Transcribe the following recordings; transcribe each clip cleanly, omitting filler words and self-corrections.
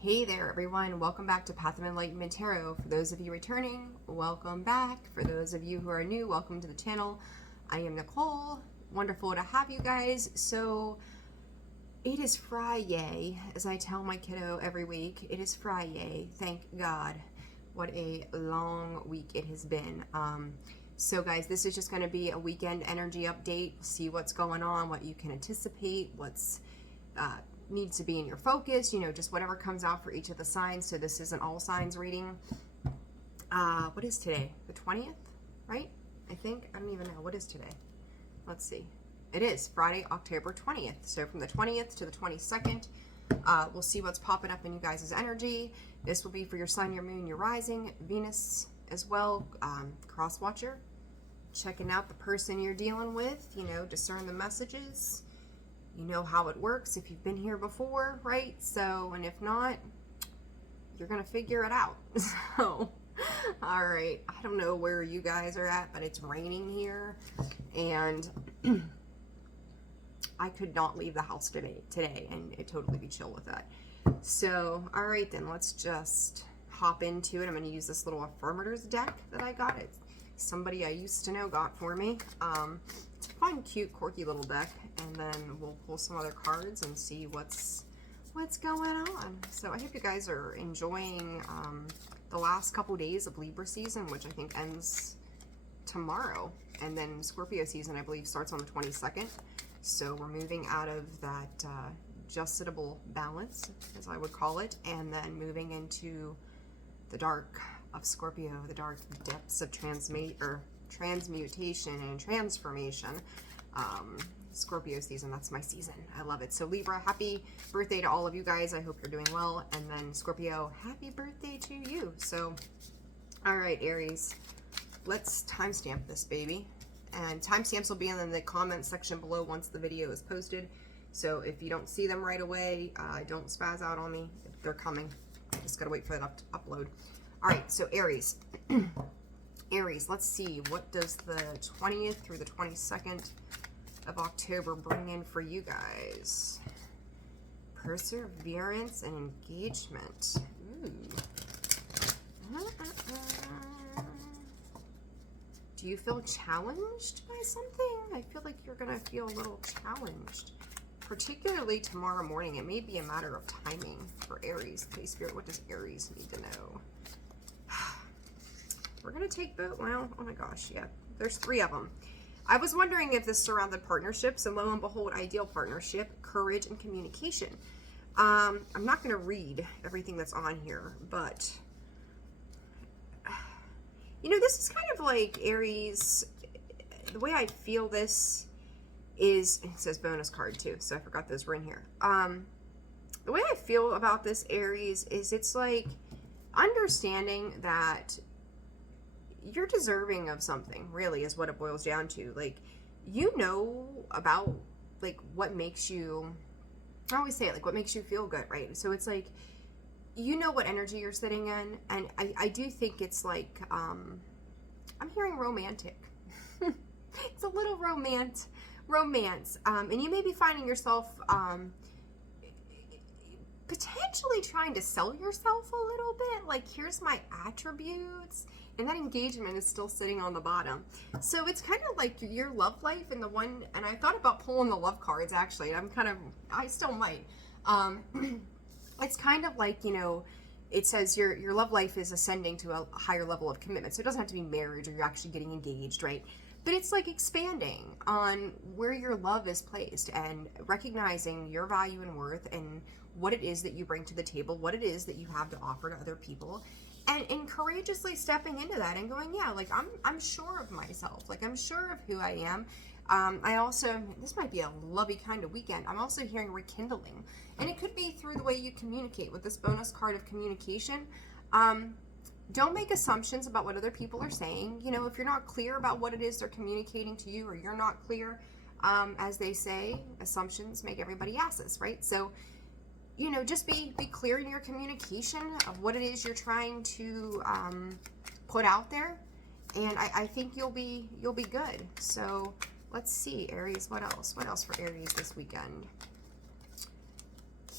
Hey there, everyone. Welcome back to Path of Enlightenment Tarot. For those of you returning, welcome back. For those of you who are new, welcome to the channel. I am Nicole. Wonderful to have you guys. So, it is Friday, as I tell my kiddo every week. It is Friday. Thank God. What a long week it has been. So, guys, this is just going to be a weekend energy update. See what's going on, what you can anticipate, what's needs to be in your focus, you know, just whatever comes out for each of the signs. So this is an all signs reading. What is today? The 20th, right? I think. I don't even know. What is today? Let's see. It is Friday, October 20th. So from the 20th to the 22nd, we'll see what's popping up in you guys' energy. This will be for your sun, your moon, your rising, Venus as well, cross watcher, checking out the person you're dealing with, you know, discern the messages. You know how it works if you've been here before, right? So, and if not, you're going to figure it out. So, all right. I don't know where you guys are at, but it's raining here. And I could not leave the house today and it'd totally be chill with that. So, all right, then let's just hop into it. I'm going to use this little affirmators deck that I got. It's somebody I used to know got for me. It's a fun, cute, quirky little deck, and then we'll pull some other cards and see what's going on. So I hope you guys are enjoying the last couple days of Libra season, which I think ends tomorrow, and then Scorpio season, I believe, starts on the 22nd. So we're moving out of that adjustable balance, as I would call it, and then moving into the dark of Scorpio, the dark depths of transmutation and transformation. Scorpio season, that's my season. I love it. So Libra, happy birthday to all of you guys. I hope you're doing well. And then Scorpio, happy birthday to you. So, all right, Aries, let's timestamp this baby. And timestamps will be in the comment section below once the video is posted. So if you don't see them right away, don't spaz out on me. They're coming. I just gotta wait for that to upload. All right, so Aries. Aries, let's see, what does the 20th through the 22nd of October bring in for you guys? Perseverance and engagement. Ooh. Do you feel challenged by something? I feel like you're going to feel a little challenged, particularly tomorrow morning. It may be a matter of timing for Aries. Okay, Spirit, what does Aries need to know? We're going to take both. Well, oh my gosh, yeah. There's 3 of them. I was wondering if this surrounded partnerships, and lo and behold, ideal partnership, courage, and communication. I'm not going to read everything that's on here, but, you know, this is kind of like Aries. The way I feel this is, it says bonus card too, so I forgot those were in here. The way I feel about this, Aries, is it's like understanding that you're deserving of something, really, is what it boils down to. Like, you know about, like, what makes you, I always say it, like, what makes you feel good, right? So it's like, you know what energy you're sitting in, and I do think it's like, I'm hearing romantic. It's a little romance, and you may be finding yourself, potentially trying to sell yourself a little bit, like, here's my attributes, and that engagement is still sitting on the bottom. So it's kind of like your love life, and the one, and I thought about pulling the love cards, actually. I still might. It's kind of like, you know, it says your love life is ascending to a higher level of commitment. So it doesn't have to be marriage or you're actually getting engaged, right? But it's like expanding on where your love is placed and recognizing your value and worth and what it is that you bring to the table, what it is that you have to offer to other people. And courageously stepping into that and going, yeah, like, I'm sure of myself. Like, I'm sure of who I am. I also, this might be a lovey kind of weekend. I'm also hearing rekindling. And it could be through the way you communicate with this bonus card of communication. Don't make assumptions about what other people are saying. You know, if you're not clear about what it is they're communicating to you, or you're not clear, as they say, assumptions make everybody asses, right? So, you know, just be clear in your communication of what it is you're trying to put out there, and I think you'll be good. So let's see, Aries, what else? What else for Aries this weekend?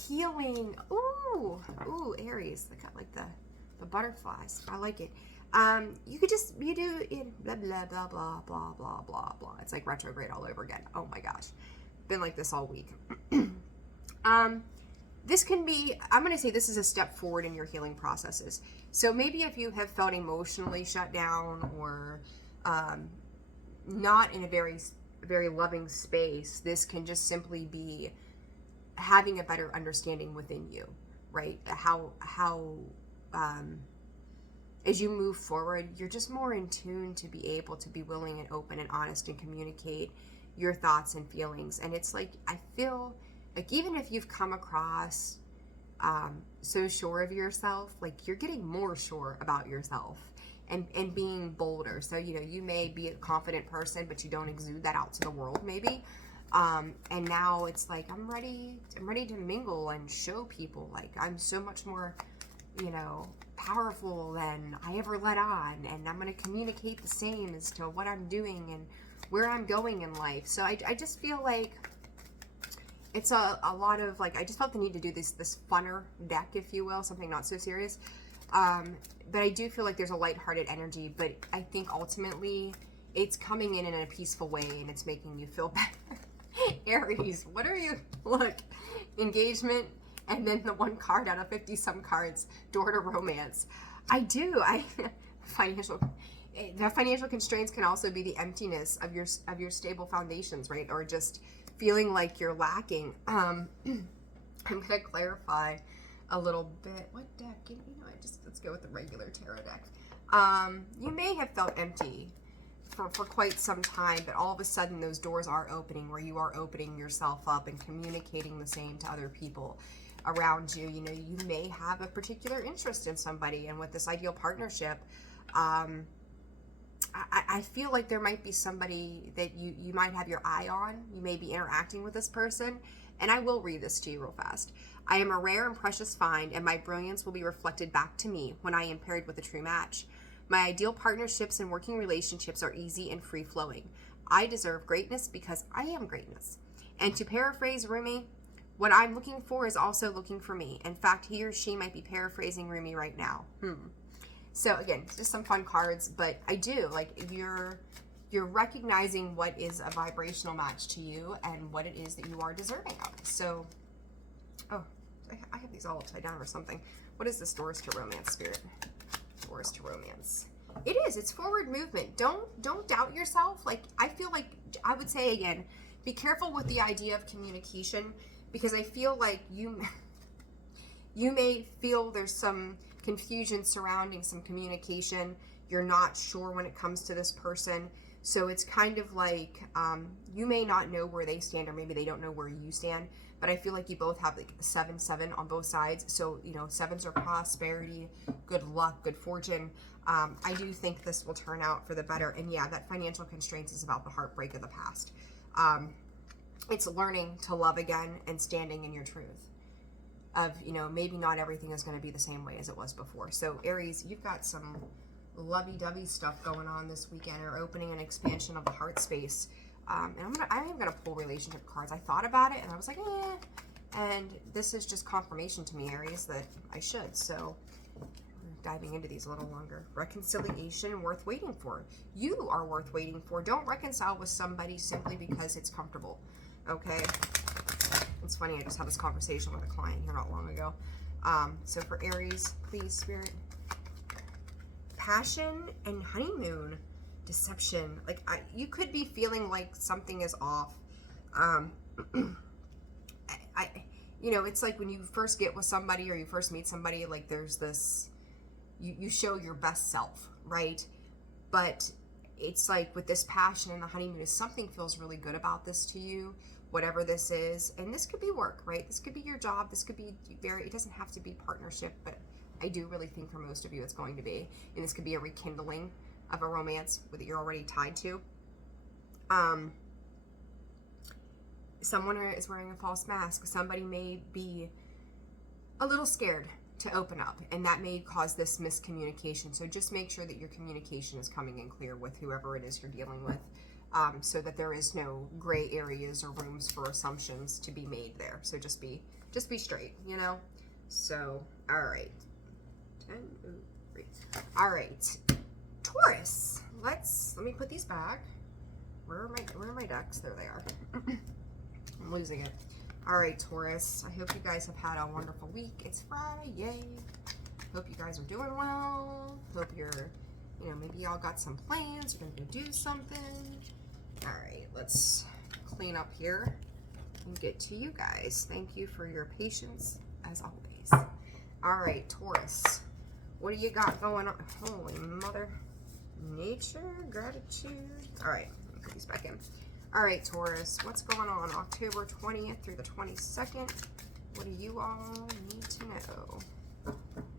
Healing. Ooh, Ooh, Aries. They got like the butterflies. I like it. You could just, you do it, blah, blah, blah, blah, blah, blah, blah, blah. It's like retrograde all over again. Oh my gosh. Been like this all week. This can be, I'm going to say this is a step forward in your healing processes. So maybe if you have felt emotionally shut down or not in a very, very loving space, this can just simply be having a better understanding within you, right? How as you move forward, you're just more in tune to be able to be willing and open and honest and communicate your thoughts and feelings. And it's like, I feel like even if you've come across so sure of yourself, like you're getting more sure about yourself and being bolder. So, you know, you may be a confident person, but you don't exude that out to the world maybe. And now it's like, I'm ready to mingle and show people like I'm so much more, you know, powerful than I ever let on. And I'm going to communicate the same as to what I'm doing and where I'm going in life. So I just feel like it's a lot of like, I just felt the need to do this funner deck, if you will, something not so serious. But I do feel like there's a lighthearted energy, but I think ultimately it's coming in a peaceful way and it's making you feel better. Aries, what are you? Look, engagement, and then the one card out of 50 some cards, door to romance. The financial constraints can also be the emptiness of your stable foundations, right? Or just feeling like you're lacking. I'm gonna clarify a little bit. What deck? You know, let's go with the regular tarot deck. You may have felt empty for quite some time, but all of a sudden those doors are opening where you are opening yourself up and communicating the same to other people around you. You know, you may have a particular interest in somebody, and with this ideal partnership, I feel like there might be somebody that you might have your eye on. You may be interacting with this person, and I will read this to you real fast. I am a rare and precious find, and my brilliance will be reflected back to me when I am paired with a true match. My ideal partnerships and working relationships are easy and free-flowing. I deserve greatness because I am greatness. And to paraphrase Rumi, what I'm looking for is also looking for me. In fact, he or she might be paraphrasing Rumi right now. So again, just some fun cards, but I do like you're recognizing what is a vibrational match to you and what it is that you are deserving of. So, oh, I have these all upside down or something. What is this doors to romance, spirit? Doors to romance. It's forward movement. Don't doubt yourself. Like, I feel like I would say again, be careful with the idea of communication, because I feel like you may feel there's some confusion surrounding some communication. You're not sure when it comes to this person. So it's kind of like you may not know where they stand, or maybe they don't know where you stand. But I feel like you both have like 7-7 on both sides. So, you know, 7s are prosperity, good luck, good fortune. I do think this will turn out for the better. And yeah, that financial constraints is about the heartbreak of the past. It's learning to love again and standing in your truth. Of, you know, maybe not everything is going to be the same way as it was before. So Aries, you've got some lovey-dovey stuff going on this weekend, or opening an expansion of the heart space. And I am gonna pull relationship cards. I thought about it and I was like, and this is just confirmation to me, Aries, that I should. So diving into these a little longer. Reconciliation, worth waiting for. You are worth waiting for. Don't reconcile with somebody simply because it's comfortable. Okay. It's funny, I just had this conversation with a client here not long ago. So for Aries, please, spirit. Passion and honeymoon. Deception. Like, you could be feeling like something is off. You know, it's like when you first get with somebody or you first meet somebody, like there's this, you show your best self, right? But it's like with this passion and the honeymoon, is something feels really good about this to you, whatever this is. And this could be work, right? This could be your job. This could be it doesn't have to be partnership, but I do really think for most of you it's going to be. And this could be a rekindling of a romance that you're already tied to. Someone is wearing a false mask. Somebody may be a little scared to open up, and that may cause this miscommunication. So just make sure that your communication is coming in clear with whoever it is you're dealing with, so that there is no gray areas or rooms for assumptions to be made there. So just be straight, you know. So, all right. 10, 3. All right. Taurus. Let me put these back. Where are my ducks? There they are. I'm losing it. All right, Taurus. I hope you guys have had a wonderful week. It's Friday. Yay. Hope you guys are doing well. Hope you're, maybe y'all got some plans. You're going to go do something. All right, let's clean up here and get to you guys. Thank you for your patience, as always. All right, Taurus. What do you got going on? Holy mother. Nature, gratitude. All right, let me put these back in. All right, Taurus, what's going on October 20th through the 22nd? What do you all need to know?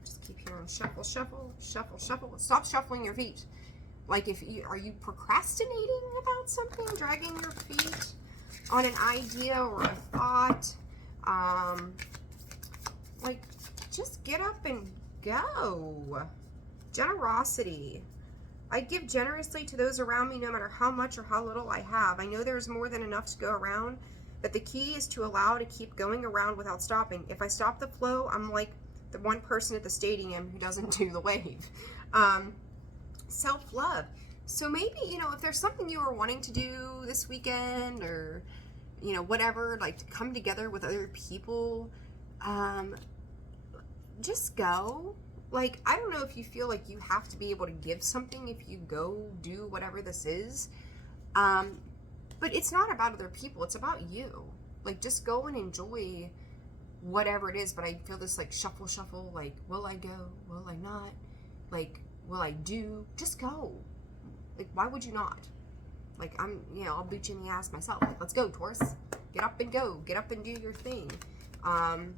Just keep hearing shuffle, shuffle, shuffle, shuffle. Stop shuffling your feet. Like, are you procrastinating about something, dragging your feet on an idea or a thought? Like, just get up and go. Generosity. I give generously to those around me no matter how much or how little I have. I know there's more than enough to go around, but the key is to allow to keep going around without stopping. If I stop the flow, I'm like the one person at the stadium who doesn't do the wave. Self-love. So maybe, if there's something you were wanting to do this weekend or, whatever, like to come together with other people, just go. Like, I don't know if you feel like you have to be able to give something if you go do whatever this is. But it's not about other people. It's about you. Like, just go and enjoy whatever it is. But I feel this, like, shuffle, shuffle. Like, will I go? Will I not? Like, will I do? Just go. Like, why would you not? Like, I'll boot you in the ass myself. Like, let's go, Taurus. Get up and go. Get up and do your thing. And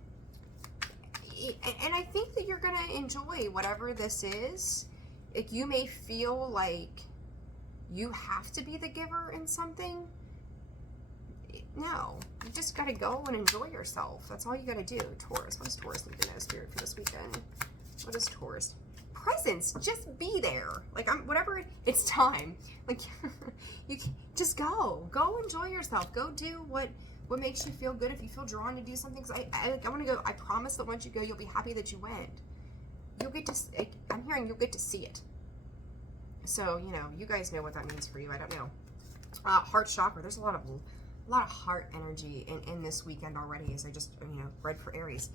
I think that you're going to enjoy whatever this is. Like, you may feel like you have to be the giver in something. No, you just got to go and enjoy yourself. That's all you got to do, Taurus. What does Taurus need to know, Spirit, for this weekend? What is Taurus? Presence. Just be there. Like, whatever, it's time. Like, you can, just go. Go enjoy yourself. Go do what makes you feel good. If you feel drawn to do something, because I want to go. I promise that once you go, you'll be happy that you went. You'll get to, I'm hearing you'll get to see it. So, you guys know what that means for you. I don't know. Heart chakra. There's a lot of heart energy in this weekend already, as I just, read for Aries.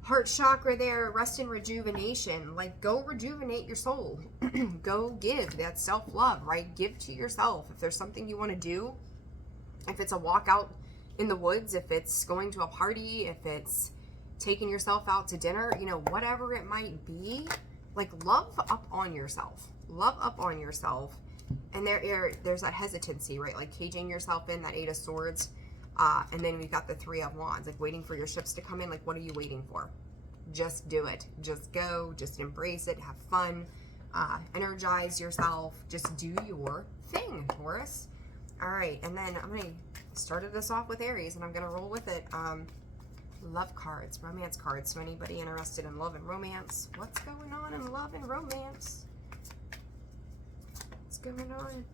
Heart chakra there, rest and rejuvenation. Like, go rejuvenate your soul. Go give. That's self-love, right? Give to yourself. If there's something you want to do, if it's a walk out in the woods, if it's going to a party, if it's taking yourself out to dinner, whatever it might be, like, love up on yourself. Love up on yourself. And there's that hesitancy, right? Like, caging yourself in, that 8 of Swords. And then we've got the 3 of Wands, like waiting for your ships to come in. Like, what are you waiting for? Just do it. Just go. Just embrace it. Have fun. Energize yourself. Just do your thing, Taurus. All right. And then I'm going to started this off with Aries, and I'm going to roll with it. Love cards, romance cards. So anybody interested in love and romance? What's going on in love and romance? What's going on?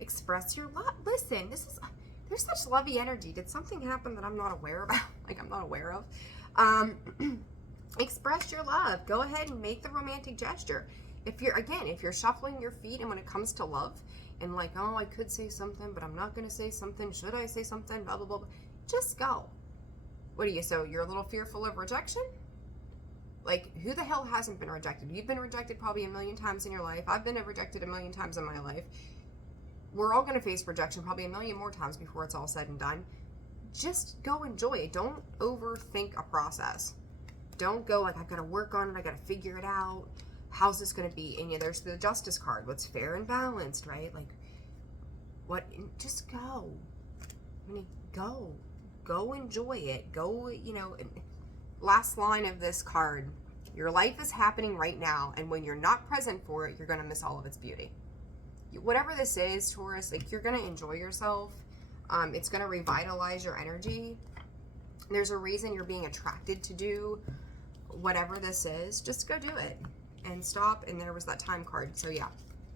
Express your love. Listen, there's such lovey energy. Did something happen that I'm not aware about? Like, I'm not aware of. Express your love. Go ahead and make the romantic gesture. If you're shuffling your feet, and when it comes to love, and like, oh, I could say something, but I'm not going to say something. Should I say something? Blah, blah, blah, blah. Just go. What are you, so you're a little fearful of rejection? Like, who the hell hasn't been rejected? You've been rejected probably 1,000,000 times in your life. I've been rejected 1,000,000 times in my life. We're all going to face rejection probably 1,000,000 more times before it's all said and done. Just go enjoy it. Don't overthink a process. Don't go like, I've got to work on it. I got to figure it out. How's this going to be? And there's the Justice card. What's fair and balanced, right? Like, what? Just go. Go enjoy it. Go, last line of this card. Your life is happening right now, and when you're not present for it, you're going to miss all of its beauty. Whatever this is, Taurus, like, you're going to enjoy yourself. It's going to revitalize your energy. There's a reason you're being attracted to do whatever this is. Just go do it and stop. And there was that time card. So yeah.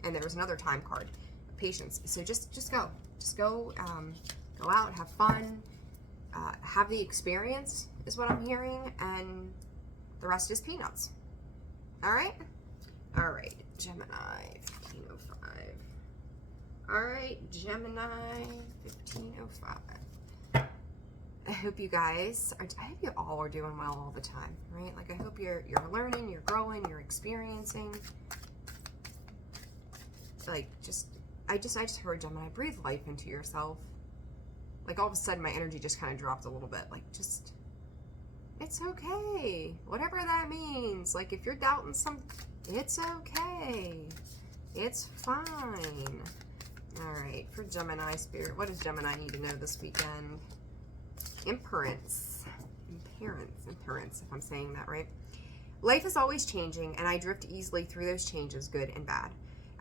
And there was another time card, patience. So just go, go out, have fun, have the experience, is what I'm hearing, and the rest is peanuts. All right? All right, Gemini, 1505. All right, Gemini, 1505. I hope you guys are, I hope you all are doing well all the time, right? Like, I hope you're learning, you're growing, you're experiencing. Like, I just heard, Gemini, breathe life into yourself. Like, all of a sudden, my energy just kind of dropped a little bit. Like, just, it's okay. Whatever that means. Like, if you're doubting something, it's okay. It's fine. All right, for Gemini spirit, what does Gemini need to know this weekend? Imperance, if I'm saying that right. Life is always changing, and I drift easily through those changes, good and bad.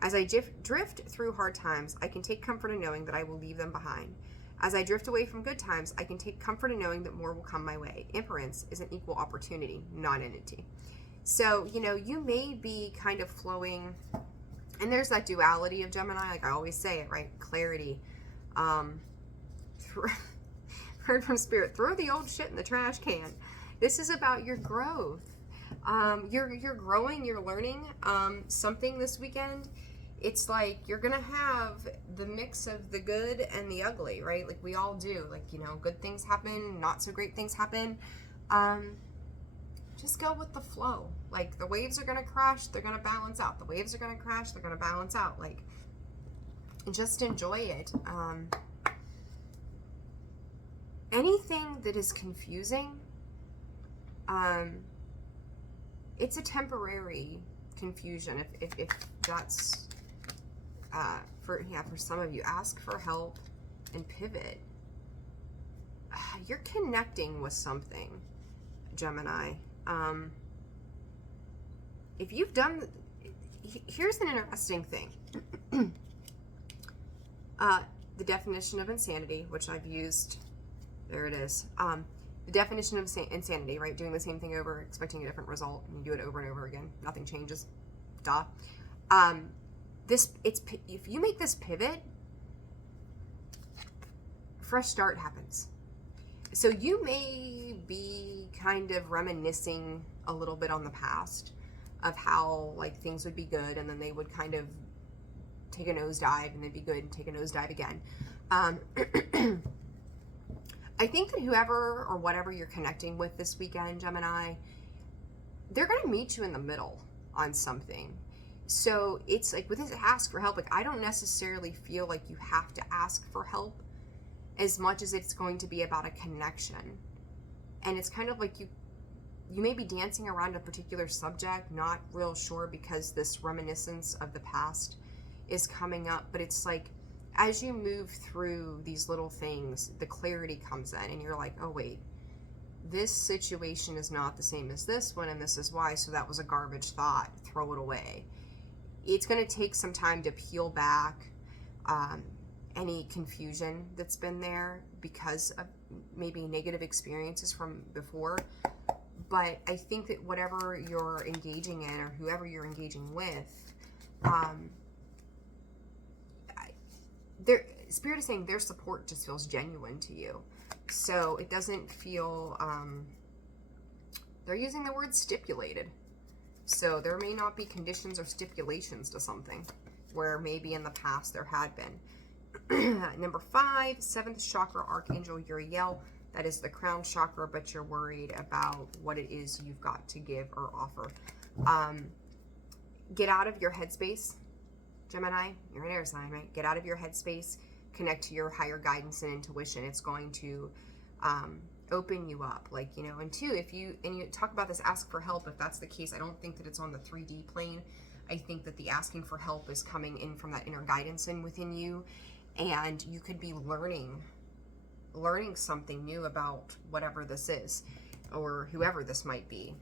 As I drift through hard times, I can take comfort in knowing that I will leave them behind. As I drift away from good times, I can take comfort in knowing that more will come my way. Imperance is an equal opportunity, not entity. So, you know, you may be kind of flowing, and there's that duality of Gemini, like I always say it, right? Clarity. Heard from Spirit, throw the old shit in the trash can. This is about your growth. You're growing, you're learning something this weekend. It's like you're gonna have the mix of the good and the ugly, right? Like we all do. Like, you know, good things happen, not so great things happen. Just go with the flow. Like, the waves are gonna crash, they're gonna balance out. The waves are gonna crash, they're gonna balance out. Like, just enjoy it. Anything that is confusing, it's a temporary confusion. If that's for some of you, ask for help and pivot. You're connecting with something, Gemini. If you've done, here's an interesting thing. The definition of insanity, which I've used. There it is. The definition of insanity, right? Doing the same thing over, expecting a different result, and you do it over and over again. Nothing changes. Duh. If you make this pivot, fresh start happens. So you may be kind of reminiscing a little bit on the past of how, like, things would be good, and then they would kind of take a nosedive, and they'd be good and take a nosedive again. I think that whoever or whatever you're connecting with this weekend, Gemini, they're going to meet you in the middle on something. So it's like with this ask for help, like, I don't necessarily feel like you have to ask for help as much as it's going to be about a connection. And it's kind of like you may be dancing around a particular subject, not real sure because this reminiscence of the past is coming up, but it's like, as you move through these little things, the clarity comes in, and you're like, oh wait, this situation is not the same as this one, and this is why, so that was a garbage thought, throw it away. It's going to take some time to peel back any confusion that's been there because of maybe negative experiences from before. But I think that whatever you're engaging in, or whoever you're engaging with, Spirit is saying their support just feels genuine to you. So it doesn't feel, they're using the word stipulated. So there may not be conditions or stipulations to something where maybe in the past there had been. Number 5, 7th chakra, Archangel Uriel. That is the crown chakra, but you're worried about what it is you've got to give or offer. Get out of your headspace. Gemini, you're an air sign, right? Get out of your headspace, connect to your higher guidance and intuition. It's going to open you up. Like, you know, and 2, if you talk about this ask for help, if that's the case, I don't think that it's on the 3D plane. I think that the asking for help is coming in from that inner guidance in within you, and you could be learning something new about whatever this is, or whoever this might be.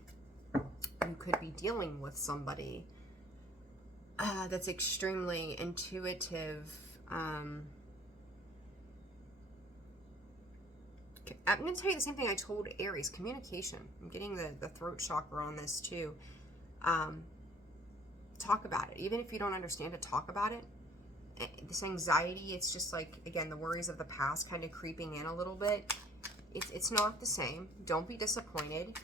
You could be dealing with somebody that's extremely intuitive. I'm going to tell you the same thing I told Aries, communication. I'm getting the throat chakra on this too. Talk about it. Even if you don't understand it, talk about it. This anxiety, it's just like, again, the worries of the past kind of creeping in a little bit. It's not the same. Don't be disappointed.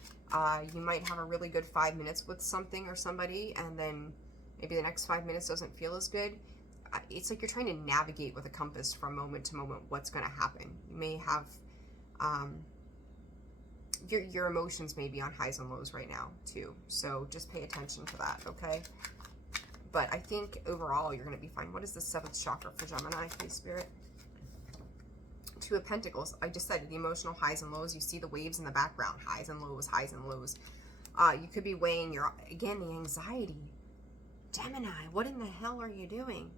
You might have a really good 5 minutes with something or somebody, and then maybe the next 5 minutes doesn't feel as good. It's like you're trying to navigate with a compass from moment to moment what's going to happen. You may have your emotions may be on highs and lows right now too, so just pay attention to that, okay? But I think overall you're going to be fine. What is the 7th chakra for Gemini, please, Spirit? 2 of Pentacles. I just said the emotional highs and lows. You see the waves in the background, highs and lows, highs and lows. You could be weighing your, again, the anxiety. Gemini, what in the hell are you doing?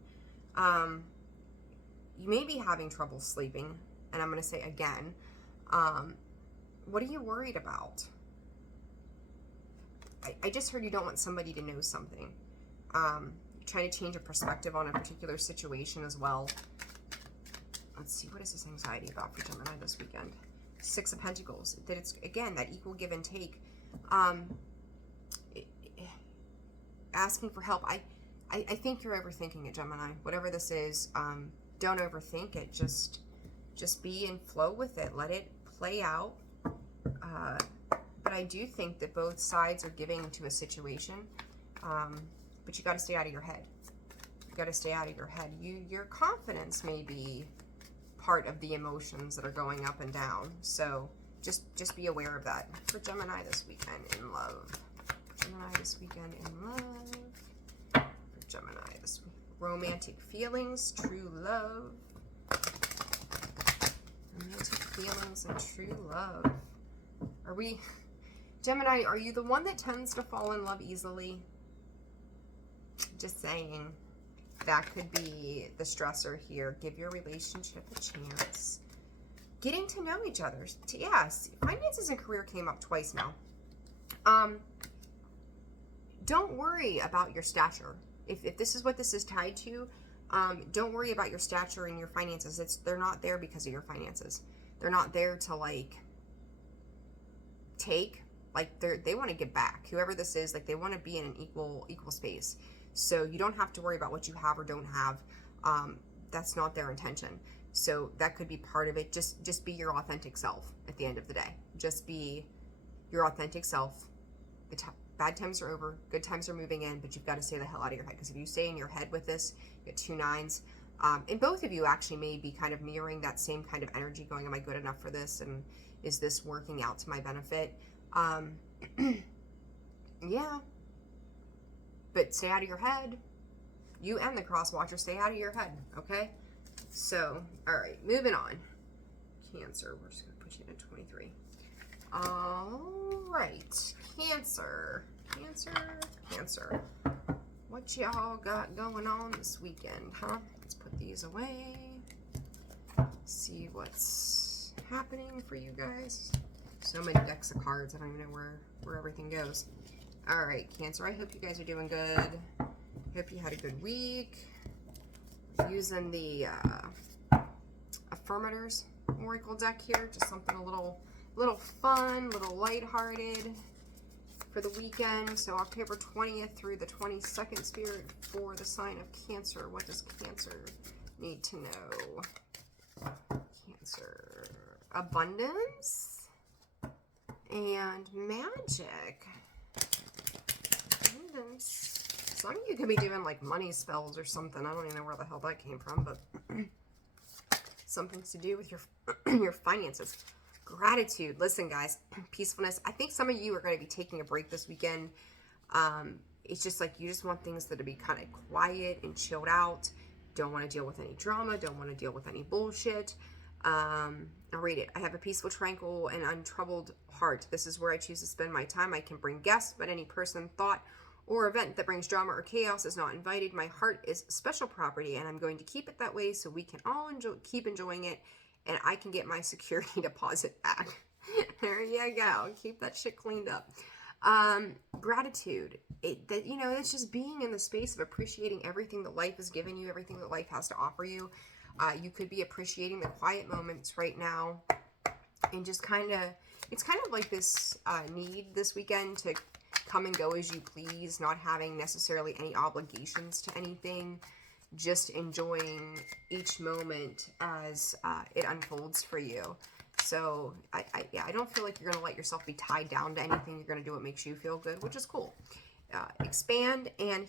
You may be having trouble sleeping, and I'm going to say again, what are you worried about? I just heard you don't want somebody to know something. Trying to change a perspective on a particular situation as well. Let's see, what is this anxiety about for Gemini this weekend? 6 of Pentacles. That it's, again, that equal give and take. Asking for help. I think you're overthinking it, Gemini. Whatever this is, don't overthink it. Just be in flow with it. Let it play out. But I do think that both sides are giving to a situation. But you got to stay out of your head. You got to stay out of your head. Your confidence may be part of the emotions that are going up and down. So just be aware of that. For Gemini this weekend in love. Gemini this weekend in love. For Gemini this week. Romantic feelings, true love. Romantic feelings and true love. Are we... Gemini, are you the one that tends to fall in love easily? Just saying. That could be the stressor here. Give your relationship a chance. Getting to know each other. Yes, finances and career came up twice now. Don't worry about your stature. If this is what this is tied to, don't worry about your stature and your finances. They're not there because of your finances. They're not there to like take. Like they want to give back. Whoever this is, like they want to be in an equal space. So you don't have to worry about what you have or don't have. That's not their intention. So that could be part of it. Just be your authentic self at the end of the day. Just be your authentic self. Bad times are over. Good times are moving in, but you've got to stay the hell out of your head. Because if you stay in your head with this, you get 2 9s. And both of you actually may be kind of mirroring that same kind of energy going, am I good enough for this? And is this working out to my benefit? Yeah. But stay out of your head. You and the cross watcher, stay out of your head, okay? So, all right, moving on. Cancer, we're just going to put you in 23. All right, Cancer. Cancer. What y'all got going on this weekend, huh? Let's put these away. See what's happening for you guys. So many decks of cards, I don't even know where everything goes. All right, Cancer, I hope you guys are doing good. Hope you had a good week. Using the Affirmators Oracle deck here, just something a little fun, little lighthearted for the weekend. So October 20th through the 22nd, Spirit, for the sign of Cancer. What does Cancer need to know? Cancer. Abundance and magic. Some of you could be doing like money spells or something. I don't even know where the hell that came from, but something to do with your your finances. Gratitude. Listen, guys, peacefulness. I think some of you are going to be taking a break this weekend. It's just like you just want things that to be kind of quiet and chilled out. Don't want to deal with any drama. Don't want to deal with any bullshit. I'll read it. I have a peaceful, tranquil, and untroubled heart. This is where I choose to spend my time. I can bring guests, but any person, thought, or event that brings drama or chaos is not invited. My heart is special property, and I'm going to keep it that way so we can all keep enjoying it, and I can get my security deposit back. There you go. Keep that shit cleaned up. Gratitude. It's just being in the space of appreciating everything that life has given you, everything that life has to offer you. You could be appreciating the quiet moments right now, and just it's kind of like this need this weekend to come and go as you please, not having necessarily any obligations to anything, just enjoying each moment as it unfolds for you. So yeah, I don't feel like you're going to let yourself be tied down to anything. You're going to do what makes you feel good, which is cool. Expand and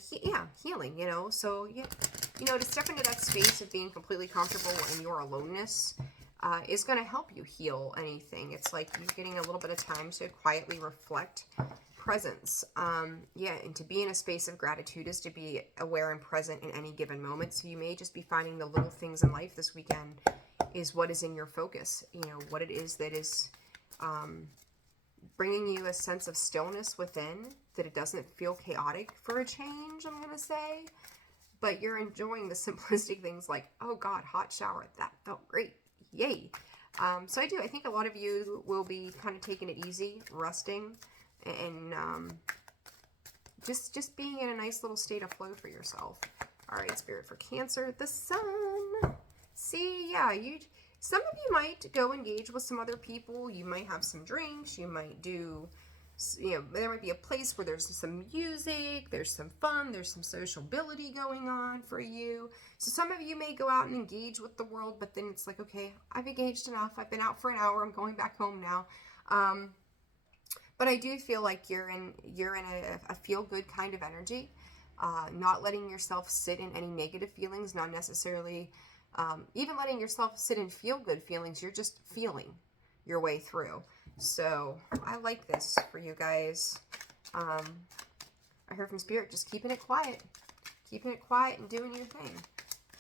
healing, you know. So to step into that space of being completely comfortable in your aloneness is going to help you heal anything. It's like you're getting a little bit of time to quietly reflect. Presence, and to be in a space of gratitude is to be aware and present in any given moment. So you may just be finding the little things in life this weekend is what is in your focus, what it is that is bringing you a sense of stillness within, that it doesn't feel chaotic for a change, I'm going to say, but you're enjoying the simplistic things like, oh God, hot shower, that felt great, yay. So I think a lot of you will be kind of taking it easy, resting, and just being in a nice little state of flow for yourself. All right, Spirit, for Cancer, the Sun. See, yeah, some of you might go engage with some other people. You might have some drinks. You might do, there might be a place where there's some music, there's some fun, there's some sociability going on for you. So some of you may go out and engage with the world, but then it's like, okay, I've engaged enough. I've been out for an hour. I'm going back home now. But I do feel like you're in a feel-good kind of energy, not letting yourself sit in any negative feelings, not necessarily even letting yourself sit in feel-good feelings. You're just feeling your way through. So I like this for you guys. I heard from Spirit, just keeping it quiet and doing your thing.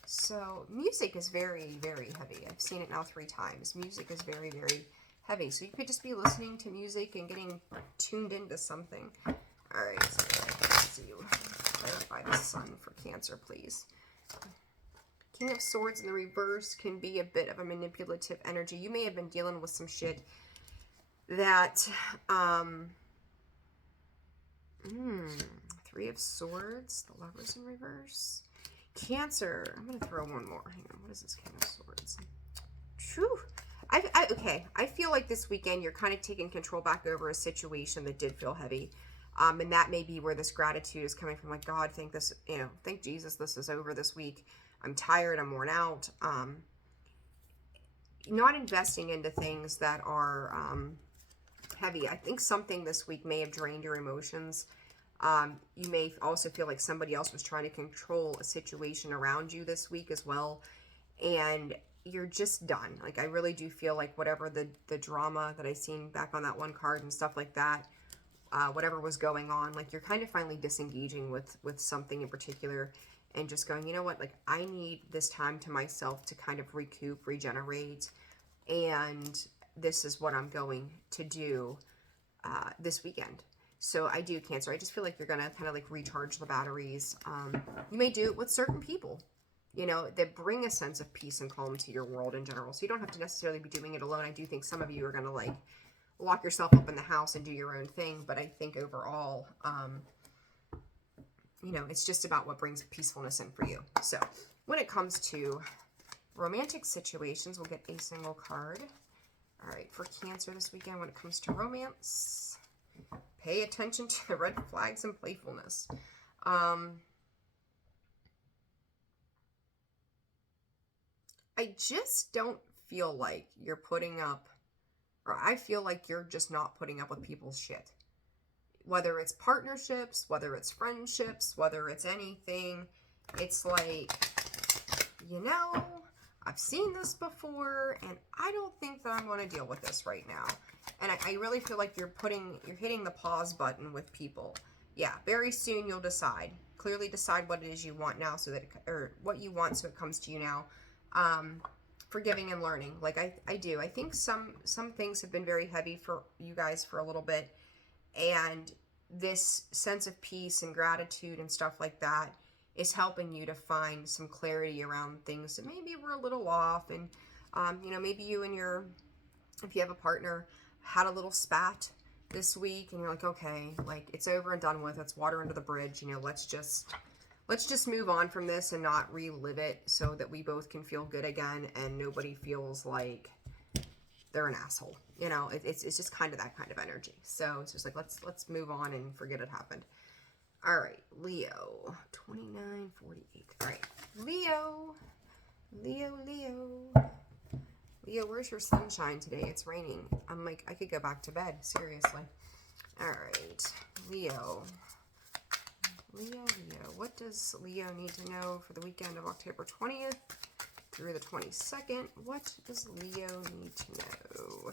So music is very, very heavy. I've seen it now 3 times. Music is very, very heavy. So you could just be listening to music and getting tuned into something. All right, so let's see. Clarify the Sun for Cancer, please. King of Swords in the reverse can be a bit of a manipulative energy. You may have been dealing with some shit that, 3 of Swords, the Lovers in reverse. Cancer, I'm going to throw one more. Hang on, what is this King of Swords? Phew. Okay, I feel like this weekend you're kind of taking control back over a situation that did feel heavy. And that may be where this gratitude is coming from. Like, God, thank Jesus this is over this week. I'm tired, I'm worn out. Not investing into things that are heavy. I think something this week may have drained your emotions. You may also feel like somebody else was trying to control a situation around you this week as well. And you're just done. Like, I really do feel like whatever the drama that I seen back on that one card and stuff like that, whatever was going on, like, you're kind of finally disengaging with something in particular and just going, you know what, like, I need this time to myself to kind of recoup, regenerate, and this is what I'm going to do this weekend. So I do, Cancer. I just feel like you're going to kind of like recharge the batteries. You may do it with certain people, that bring a sense of peace and calm to your world in general. So you don't have to necessarily be doing it alone. I do think some of you are going to like lock yourself up in the house and do your own thing. But I think overall, it's just about what brings peacefulness in for you. So when it comes to romantic situations, we'll get a single card. All right, for Cancer this weekend, when it comes to romance, pay attention to the red flags and playfulness. I just don't feel like you're putting up, or I feel like you're just not putting up with people's shit. Whether it's partnerships, whether it's friendships, whether it's anything, it's like, I've seen this before, and I don't think that I'm going to deal with this right now. And I really feel like you're hitting the pause button with people. Yeah, very soon you'll decide. Clearly decide what it is you want now, or what you want so it comes to you now. Forgiving and learning. Like I do. I think some things have been very heavy for you guys for a little bit. And this sense of peace and gratitude and stuff like that is helping you to find some clarity around things that maybe were a little off. And, maybe you and if you have a partner, had a little spat this week and you're like, okay, like it's over and done with. It's water under the bridge. Let's just move on from this and not relive it so that we both can feel good again and nobody feels like they're an asshole. It's just kind of that kind of energy. So it's just like, let's move on and forget it happened. All right, Leo, 29, 48. All right, Leo. Leo, where's your sunshine today? It's raining. I'm like, I could go back to bed. Seriously. All right. Leo. Leo. What does Leo need to know for the weekend of October 20th through the 22nd? What does Leo need to know?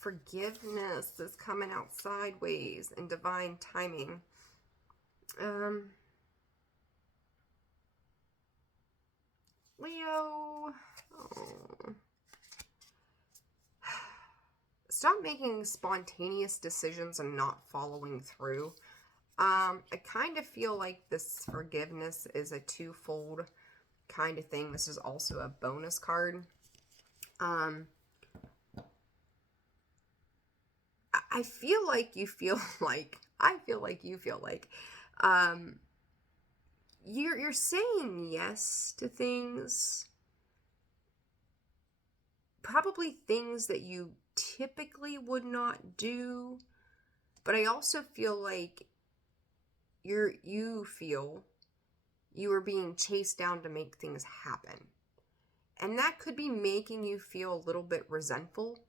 Forgiveness is coming out sideways in divine timing. Leo. Oh. Stop making spontaneous decisions and not following through. I kind of feel like this forgiveness is a twofold kind of thing. This is also a bonus card. I feel like you feel like, you're saying yes to things, probably things that you typically would not do, but I also feel like you feel you are being chased down to make things happen. And that could be making you feel a little bit resentful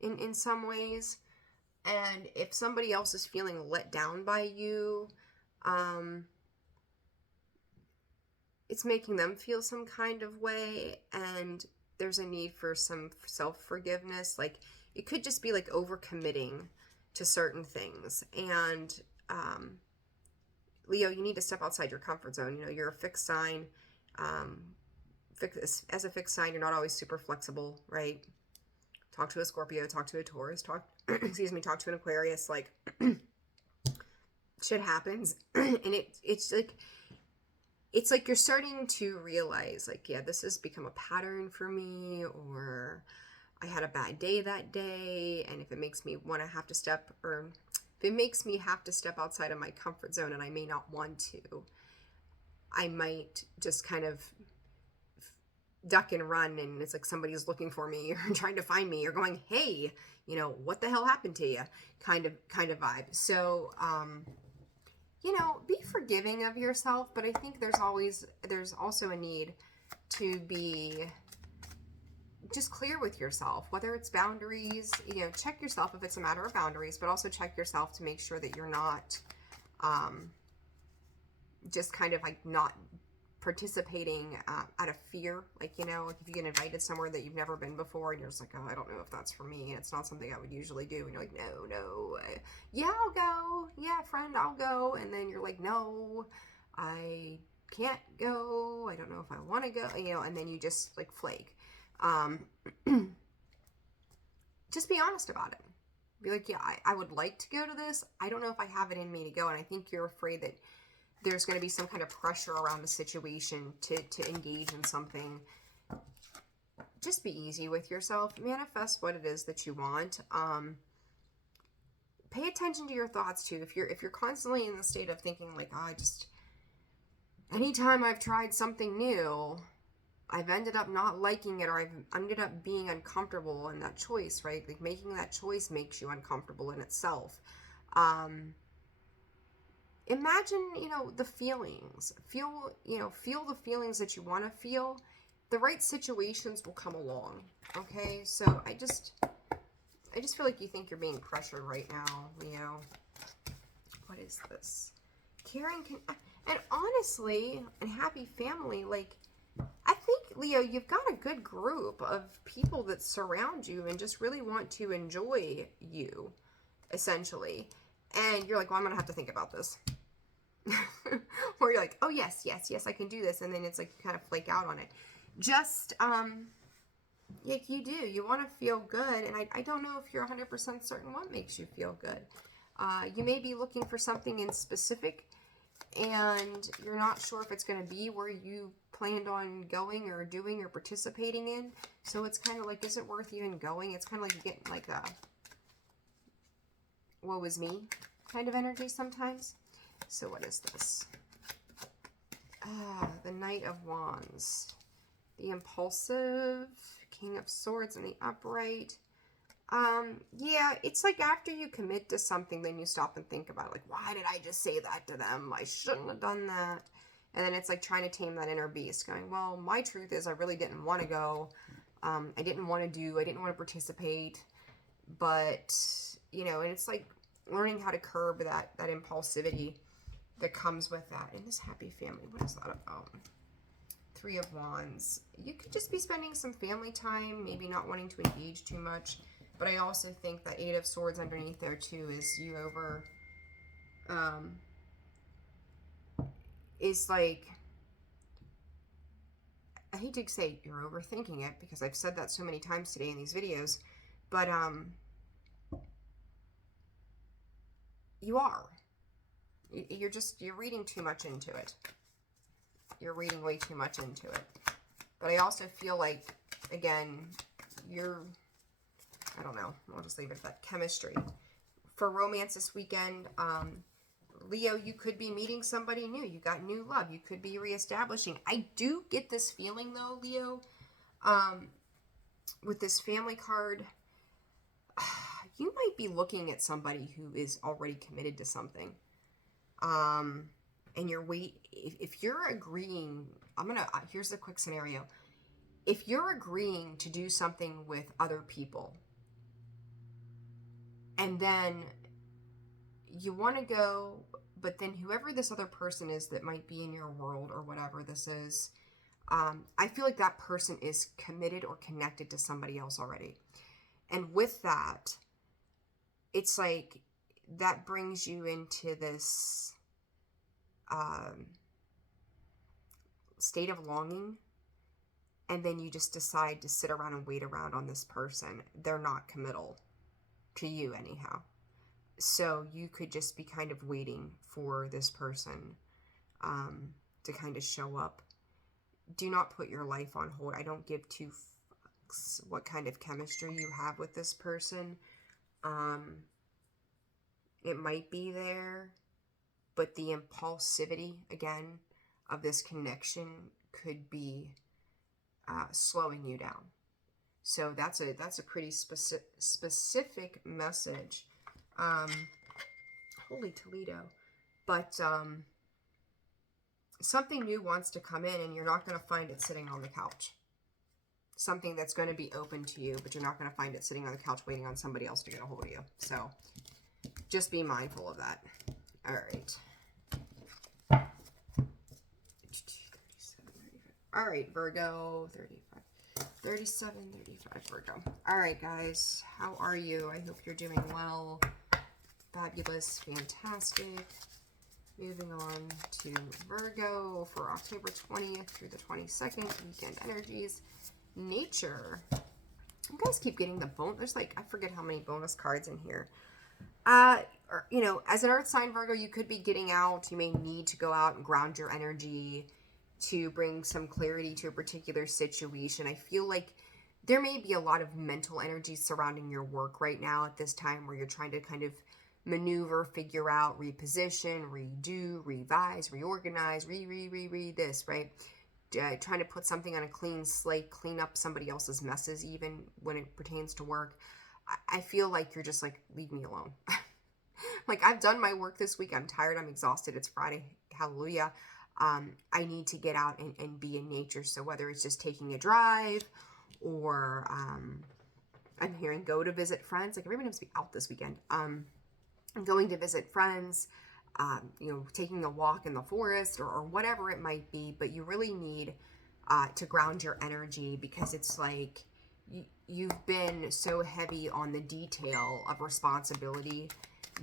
in some ways. And if somebody else is feeling let down by you, it's making them feel some kind of way, and there's a need for some self-forgiveness. Like, it could just be like overcommitting to certain things. And Leo, you need to step outside your comfort zone. You know, you're a fixed sign. As a fixed sign, you're not always super flexible, right? Talk to a Scorpio, talk to a Taurus, talk to an Aquarius. Like, shit happens. And it's like you're starting to realize, like, yeah, this has become a pattern for me, or I had a bad day that day, and if it makes me want to have to step, or if it makes me have to step outside of my comfort zone, and I may not want to, I might just kind of duck and run, and it's like somebody's looking for me or trying to find me or going, hey, you know, what the hell happened to you, kind of vibe. So, you know, be forgiving of yourself, but I think there's also a need to be just clear with yourself, whether it's boundaries. You know, check yourself if it's a matter of boundaries, but also check yourself to make sure that you're not just kind of like not participating out of fear. Like, you know, like if you get invited somewhere that you've never been before and you're just like, oh, I don't know if that's for me, and it's not something I would usually do, and you're like, no, yeah, I'll go, yeah, friend, I'll go, and then you're like, no, I can't go, I don't know if I want to go, you know, and then you just like flake. Just be honest about it. Be like, yeah, I would like to go to this, I don't know if I have it in me to go, and I think you're afraid that there's going to be some kind of pressure around the situation to engage in something. Just be easy with yourself. Manifest what it is that you want. Pay attention to your thoughts too. If you're constantly in the state of thinking like, oh, anytime I've tried something new, I've ended up not liking it, or I've ended up being uncomfortable in that choice, right? Like, making that choice makes you uncomfortable in itself. Imagine, you know, the feelings. Feel the feelings that you want to feel. The right situations will come along. Okay, so I just feel like you think you're being pressured right now, Leo. What is this? Caring and honestly, and happy family. Like, I think, Leo, you've got a good group of people that surround you and just really want to enjoy you, essentially. And you're like, well, I'm gonna have to think about this. Or you're like, oh, yes, I can do this. And then it's like you kind of flake out on it. Just, like you do. You want to feel good. And I don't know if you're 100% certain what makes you feel good. You may be looking for something in specific, and you're not sure if it's going to be where you planned on going or doing or participating in. So it's kind of like, is it worth even going? It's kind of like you get like a woe is me kind of energy sometimes. So what is this? The Knight of Wands. The impulsive, King of Swords, and the upright. Yeah, it's like after you commit to something, then you stop and think about it. Like, why did I just say that to them? I shouldn't have done that. And then it's like trying to tame that inner beast, going, well, my truth is I really didn't want to go. I didn't want to participate, but, you know, and it's like learning how to curb that impulsivity that comes with that. In this happy family, what is that about? Three of Wands. You could just be spending some family time, maybe not wanting to engage too much. But I also think that Eight of Swords underneath there too is you over, is like, I hate to say you're overthinking it because I've said that so many times today in these videos, but you are. You're reading too much into it. You're reading way too much into it. But I also feel like, again, I don't know, I'll just leave it at that. Chemistry. For romance this weekend, Leo, you could be meeting somebody new. You got new love. You could be reestablishing. I do get this feeling, though, Leo, with this family card, you might be looking at somebody who is already committed to something. And if you're agreeing, here's the quick scenario. If you're agreeing to do something with other people, and then you want to go, but then whoever this other person is that might be in your world or whatever this is, I feel like that person is committed or connected to somebody else already. And with that, it's like that brings you into this state of longing, and then you just decide to sit around and wait around on this person. They're not committal to you anyhow. So you could just be kind of waiting for this person to kind of show up. Do not put your life on hold. I don't give two fucks what kind of chemistry you have with this person. It might be there, but the impulsivity, again, of this connection could be slowing you down. So that's a pretty specific message. Holy Toledo. But something new wants to come in, and you're not going to find it sitting on the couch. Something that's going to be open to you, but you're not going to find it sitting on the couch waiting on somebody else to get a hold of you. So just be mindful of that. All right. All right, Virgo, 37, 35, Virgo. All right, guys, how are you? I hope you're doing well. Fabulous, fantastic. Moving on to Virgo for October 20th through the 22nd, weekend energies. Nature. You guys keep getting the there's like, I forget how many bonus cards in here. You know, as an earth sign, Virgo, you could be getting out. You may need to go out and ground your energy to bring some clarity to a particular situation. I feel like there may be a lot of mental energy surrounding your work right now at this time where you're trying to kind of maneuver, figure out, reposition, redo, revise, reorganize, this, right? Trying to put something on a clean slate, clean up somebody else's messes, even when it pertains to work. I feel like you're just like, leave me alone. Like, I've done my work this week. I'm tired. I'm exhausted. It's Friday. Hallelujah. I need to get out and be in nature. So whether it's just taking a drive or I'm hearing go to visit friends. Like, everybody must be out this weekend. Going to visit friends, you know, taking a walk in the forest or whatever it might be. But you really need to ground your energy, because it's like you've been so heavy on the detail of responsibility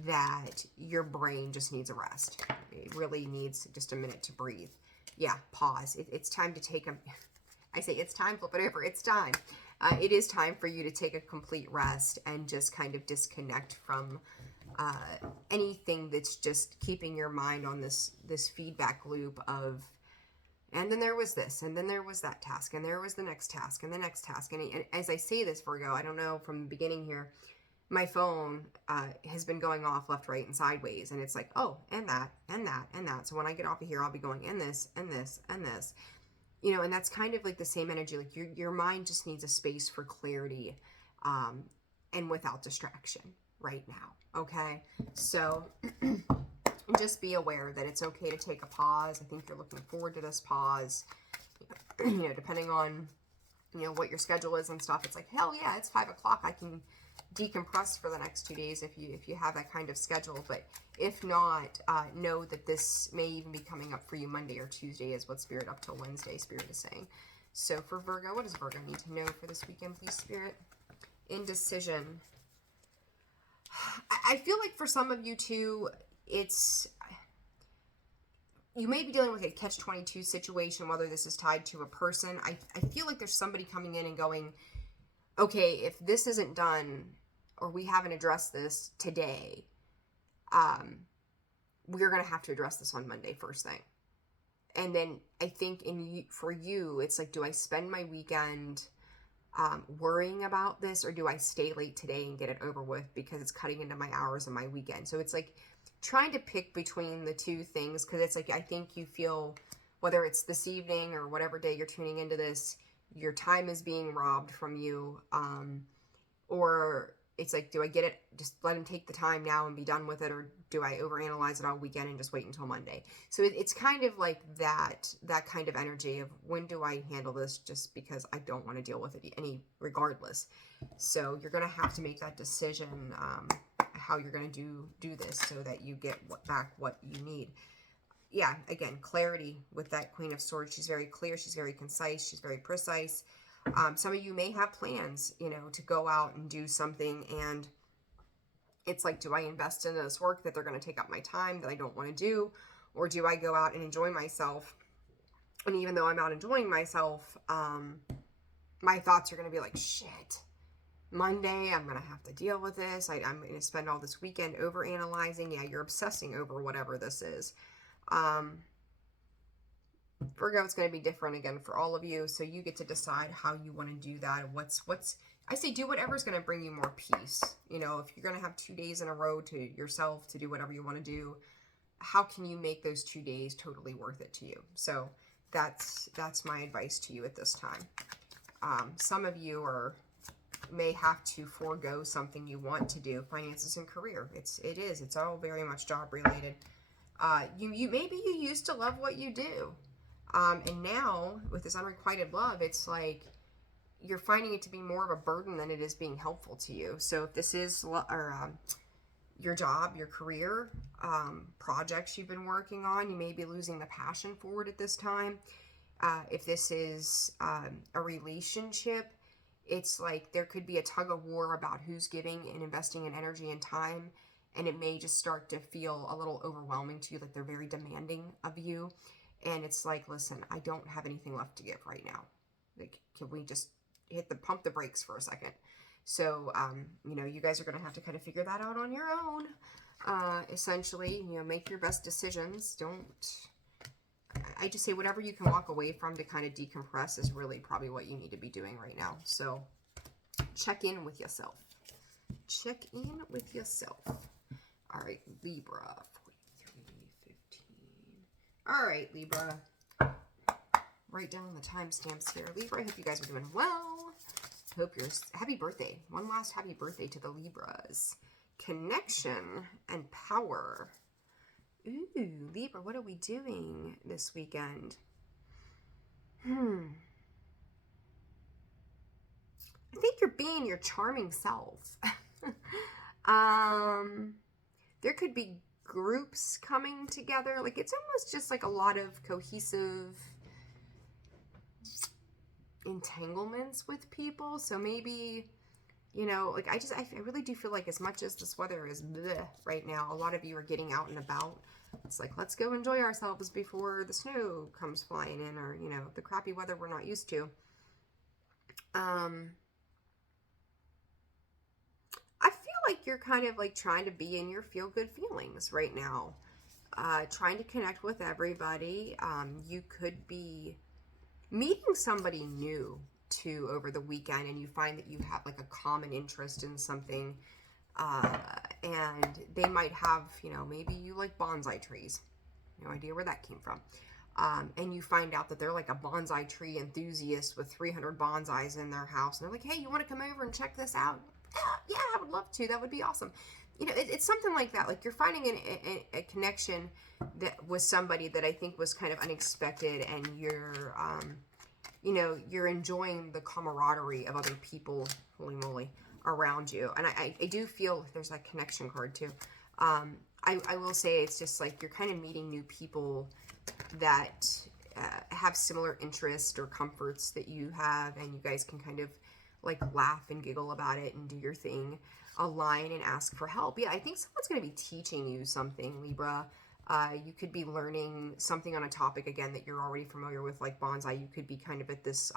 that your brain just needs a rest. It really needs just a minute to breathe. Yeah, pause. It's time to take I say it's time, flip it over. It's time. It is time for you to take a complete rest and just kind of disconnect from anything that's just keeping your mind on this feedback loop of, and then there was this, and then there was that task, and there was the next task, and the next task. And as I say this, Virgo, I don't know, from the beginning here, my phone has been going off left, right, and sideways. And it's like, oh, and that, and that, and that. So when I get off of here, I'll be going, and this, and this, and this. You know, and that's kind of like the same energy. Like, your mind just needs a space for clarity and without distraction right now, okay? So just be aware that it's okay to take a pause. I think you're looking forward to this pause. You know, depending on you know, what your schedule is and stuff. It's like, hell yeah, it's 5 o'clock. I can decompress for the next 2 days if you have that kind of schedule. But if not, know that this may even be coming up for you Monday or Tuesday is what Spirit up till Wednesday Spirit is saying. So for Virgo, what does Virgo need to know for this weekend, please, Spirit? Indecision. I feel like for some of you too, you may be dealing with a catch-22 situation, whether this is tied to a person. I feel like there's somebody coming in and going, okay, if this isn't done or we haven't addressed this today, we're going to have to address this on Monday first thing. And then I think for you, it's like, do I spend my weekend worrying about this, or do I stay late today and get it over with because it's cutting into my hours of my weekend? So it's like trying to pick between the two things, because it's like, I think you feel, whether it's this evening or whatever day you're tuning into this, your time is being robbed from you, or it's like, do I get it, just let him take the time now and be done with it, or do I overanalyze it all weekend and just wait until Monday? So it's kind of like that kind of energy of, when do I handle this, just because I don't want to deal with it any regardless. So you're going to have to make that decision, how you're going to do this so that you get back what you need. Yeah, again, clarity with that Queen of Swords. She's very clear. She's very concise. She's very precise. Some of you may have plans, you know, to go out and do something, and it's like, do I invest in this work that they're going to take up my time that I don't want to do, or do I go out and enjoy myself? And even though I'm out enjoying myself, my thoughts are going to be like, shit, Monday, I'm going to have to deal with this. I'm going to spend all this weekend over analyzing. Yeah, you're obsessing over whatever this is. Virgo, it's going to be different again for all of you. So you get to decide how you want to do that. I say do whatever's going to bring you more peace. You know, if you're going to have 2 days in a row to yourself to do whatever you want to do, how can you make those 2 days totally worth it to you? So that's my advice to you at this time. Some of you may have to forego something you want to do, finances and career. It's all very much job related. Maybe you used to love what you do. And now with this unrequited love, it's like you're finding it to be more of a burden than it is being helpful to you. So if this is your job, your career, projects you've been working on, you may be losing the passion for it at this time. If this is a relationship, it's like there could be a tug of war about who's giving and investing in energy and time, and it may just start to feel a little overwhelming to you, like they're very demanding of you. And it's like, listen, I don't have anything left to give right now. Like, can we just pump the brakes for a second? So, you know, you guys are going to have to kind of figure that out on your own. Essentially, you know, make your best decisions. I just say whatever you can walk away from to kind of decompress is really probably what you need to be doing right now. So check in with yourself. Check in with yourself. All right, Libra. All right, Libra. Write down the timestamps here. Libra, I hope you guys are doing well. Hope you're... Happy birthday. One last happy birthday to the Libras. Connection and power. Ooh, Libra, what are we doing this weekend? I think you're being your charming self. There could be groups coming together. Like, it's almost just like a lot of cohesive entanglements with people. So maybe, you know, like I really do feel like, as much as this weather is bleh right now, a lot of you are getting out and about. It's like, let's go enjoy ourselves before the snow comes flying in, or, you know, the crappy weather we're not used to. I feel like you're kind of like trying to be in your feel-good feelings right now. Trying to connect with everybody. You could be meeting somebody new too over the weekend, and you find that you have like a common interest in something, and they might have, you know, maybe you like bonsai trees. No idea where that came from. And you find out that they're like a bonsai tree enthusiast with 300 bonsais in their house, and they're like, hey, you want to come over and check this out? Yeah, I would love to. That would be awesome. You know, it's something like that. Like, you're finding a connection that with somebody that I think was kind of unexpected, and you know, you're enjoying the camaraderie of other people, holy moly, around you. And I do feel there's that connection card too. I will say it's just like you're kind of meeting new people that have similar interests or comforts that you have, and you guys can kind of like laugh and giggle about it and do your thing, align and ask for help. Yeah, I think someone's going to be teaching you something, Libra. You could be learning something on a topic, again, that you're already familiar with, like bonsai. You could be kind of at this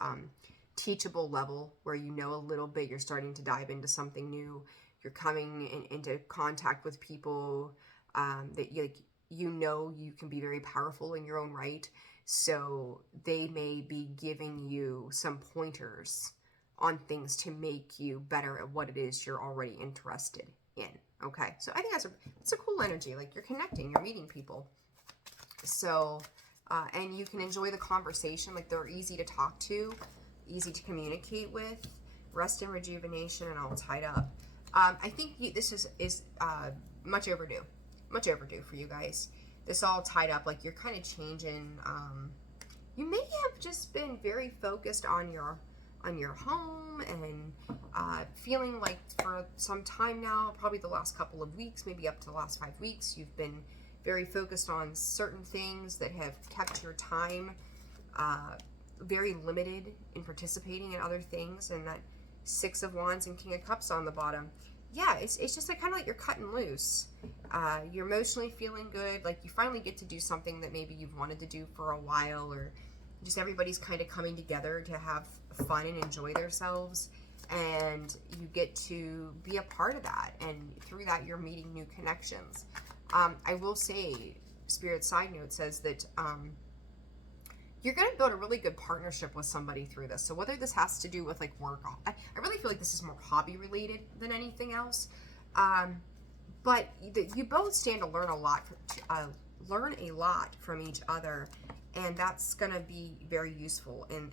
teachable level where you know a little bit, you're starting to dive into something new. You're coming into contact with people that you know you can be very powerful in your own right. So they may be giving you some pointers on things to make you better at what it is you're already interested in. Okay, so I think that's a cool energy. Like you're connecting, you're meeting people. So, and you can enjoy the conversation. Like they're easy to talk to, easy to communicate with. Rest and rejuvenation, and all tied up. I think this is much overdue for you guys. This all tied up. Like you're kind of changing. You may have just been very focused on your home and feeling like for some time now, probably the last couple of weeks, maybe up to the last 5 weeks, you've been very focused on certain things that have kept your time very limited in participating in other things. And that Six of Wands and King of Cups on the bottom. Yeah, it's just like kind of like you're cutting loose. You're emotionally feeling good. Like you finally get to do something that maybe you've wanted to do for a while, or just everybody's kind of coming together to have fun and enjoy themselves. And you get to be a part of that. And through that, you're meeting new connections. I will say, Spirit side note says that you're going to build a really good partnership with somebody through this. So whether this has to do with like work, I really feel like this is more hobby related than anything else. But you both stand to learn a lot from each other, and that's going to be very useful in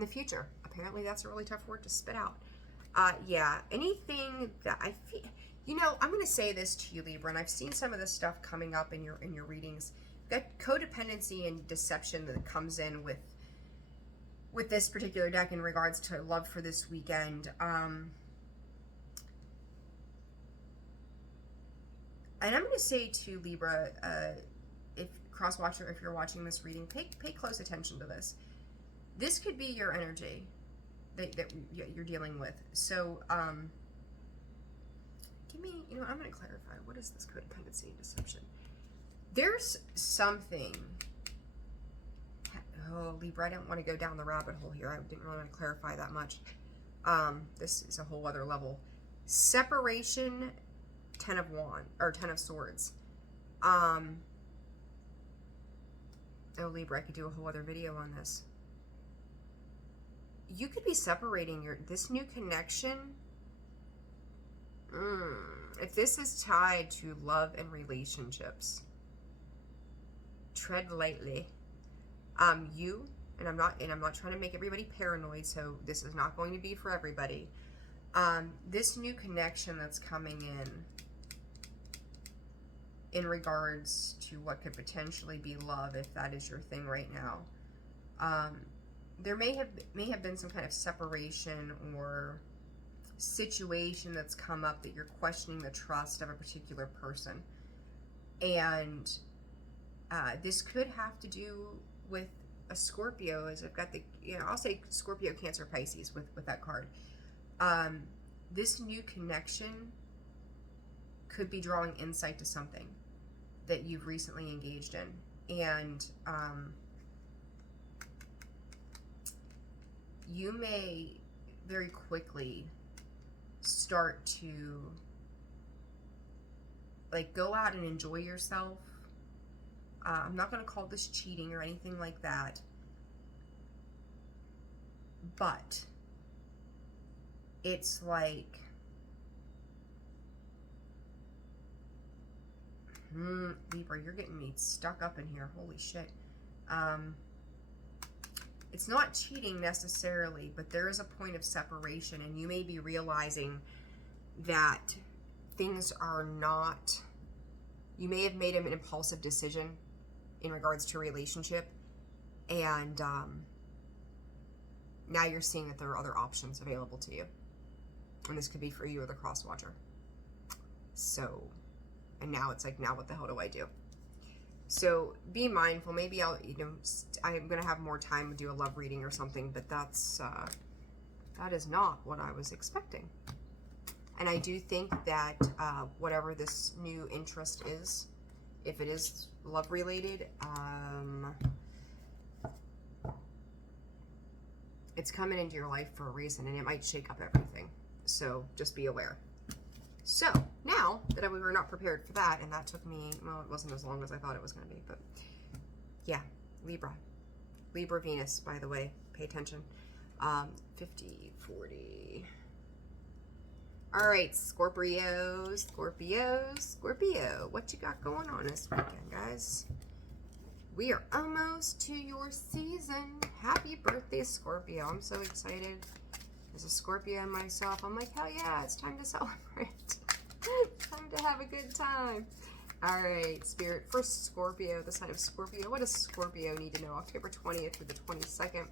the future. Apparently, that's a really tough word to spit out. Yeah, anything that I feel. You know, I'm going to say this to you, Libra, and I've seen some of this stuff coming up in your readings. You've got codependency and deception that comes in with this particular deck in regards to love for this weekend. And I'm going to say to Libra, if cross-watcher, if you're watching this reading, pay close attention to this. This could be your energy that you're dealing with. So, give me, you know, I'm going to clarify. What is this codependency and deception? There's something. Oh, Libra, I don't want to go down the rabbit hole here. I didn't really want to clarify that much. This is a whole other level. Separation, 10 of Wands, or 10 of Swords. Oh, Libra, I could do a whole other video on this. You could be separating this new connection. If this is tied to love and relationships, tread lightly. I'm not trying to make everybody paranoid, so this is not going to be for everybody. This new connection that's coming in regards to what could potentially be love, if that is your thing right now. There may have been some kind of separation or situation that's come up that you're questioning the trust of a particular person. And this could have to do with a Scorpio, as I've got the, you know, I'll say Scorpio, Cancer, Pisces with that card. This new connection could be drawing insight to something that you've recently engaged in. And you may very quickly start to like go out and enjoy yourself. I'm not going to call this cheating or anything like that, but it's like Libra, you're getting me stuck up in here. Holy shit. It's not cheating necessarily, but there is a point of separation, and you may be realizing that things are not, you may have made an impulsive decision in regards to a relationship. And now you're seeing that there are other options available to you. And this could be for you or the cross watcher. So, and now it's like, now what the hell do I do? So be mindful. Maybe I'll, I'm going to have more time to do a love reading or something, but that is not what I was expecting. And I do think that whatever this new interest is, if it is love related, it's coming into your life for a reason, and it might shake up everything. So just be aware. So now that we were not prepared for that, and that took me, well, it wasn't as long as I thought it was going to be, but yeah, Libra Venus, by the way, pay attention. 50, 40. All right, Scorpio, what you got going on this weekend, guys? We are almost to your season. Happy birthday, Scorpio. I'm so excited. As a Scorpio myself, I'm like, hell yeah, it's time to celebrate. Time to have a good time. All right, Spirit, for Scorpio, the sign of Scorpio. What does Scorpio need to know? October 20th through the 22nd.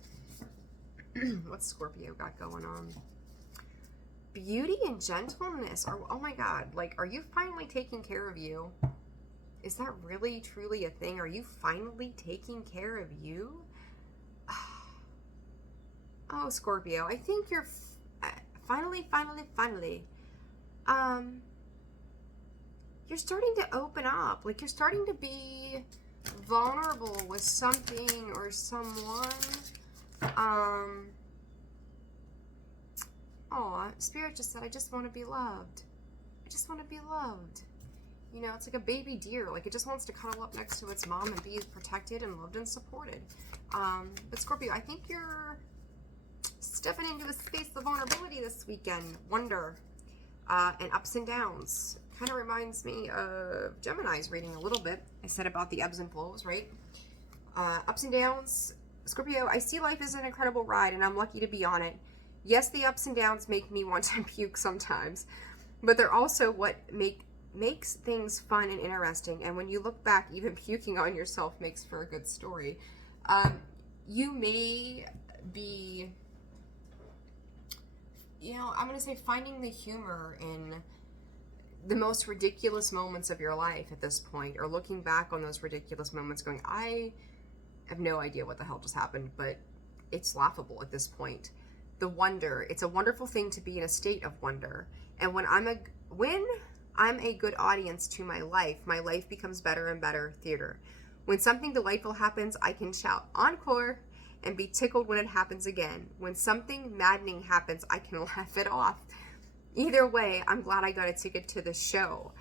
What's Scorpio got going on? Beauty and gentleness. Oh my God, like, are you finally taking care of you? Is that really, truly a thing? Are you finally taking care of you? Oh, Scorpio, I think you're finally, you're starting to open up. Like, you're starting to be vulnerable with something or someone. Oh, Spirit just said, I just want to be loved. I just want to be loved. You know, it's like a baby deer. Like, it just wants to cuddle up next to its mom and be protected and loved and supported. But Scorpio, I think you're stepping into a space of vulnerability this weekend. Wonder and ups and downs. Kind of reminds me of Gemini's reading a little bit. I said about the ebbs and flows, right? Ups and downs. Scorpio, I see life as an incredible ride, and I'm lucky to be on it. Yes, the ups and downs make me want to puke sometimes, but they're also what makes things fun and interesting. And when you look back, even puking on yourself makes for a good story. You may be, I'm going to say, finding the humor in the most ridiculous moments of your life at this point, or looking back on those ridiculous moments going, I have no idea what the hell just happened, but it's laughable at this point. The wonder, it's a wonderful thing to be in a state of wonder. And when I'm a good audience to my life becomes better and better theater. When something delightful happens, I can shout encore and be tickled when it happens again. When something maddening happens, I can laugh it off. Either way, I'm glad I got a ticket to the show.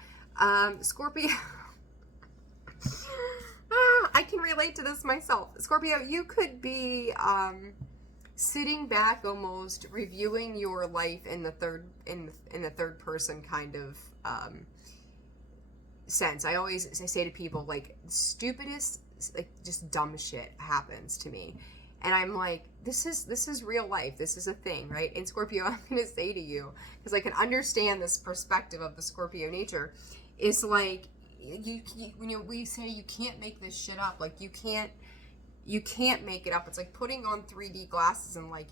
Scorpio, I can relate to this myself. Scorpio, you could be sitting back, almost reviewing your life in the third person kind of sense. I say to people, like, stupidest, like, just dumb shit happens to me, and I'm like, this is real life. This is a thing, right? And Scorpio, I'm gonna say to you, because I can understand this perspective of the Scorpio nature, is like, we say you can't make this shit up. Like, you can't make it up. It's like putting on 3D glasses and, like,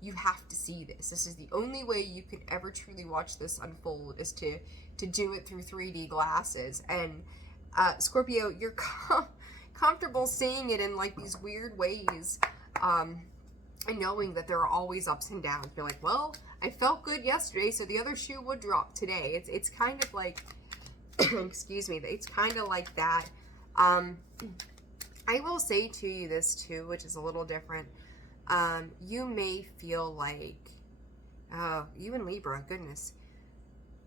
you have to see this. This is the only way you could ever truly watch this unfold, is to do it through 3D glasses. And Scorpio, you're comfortable seeing it in, like, these weird ways, and knowing that there are always ups and downs. You're like, well, I felt good yesterday, so the other shoe would drop today. It's kind of like, excuse me, it's kind of like that. I will say to you this too, which is a little different. You may feel like, you and Libra, goodness,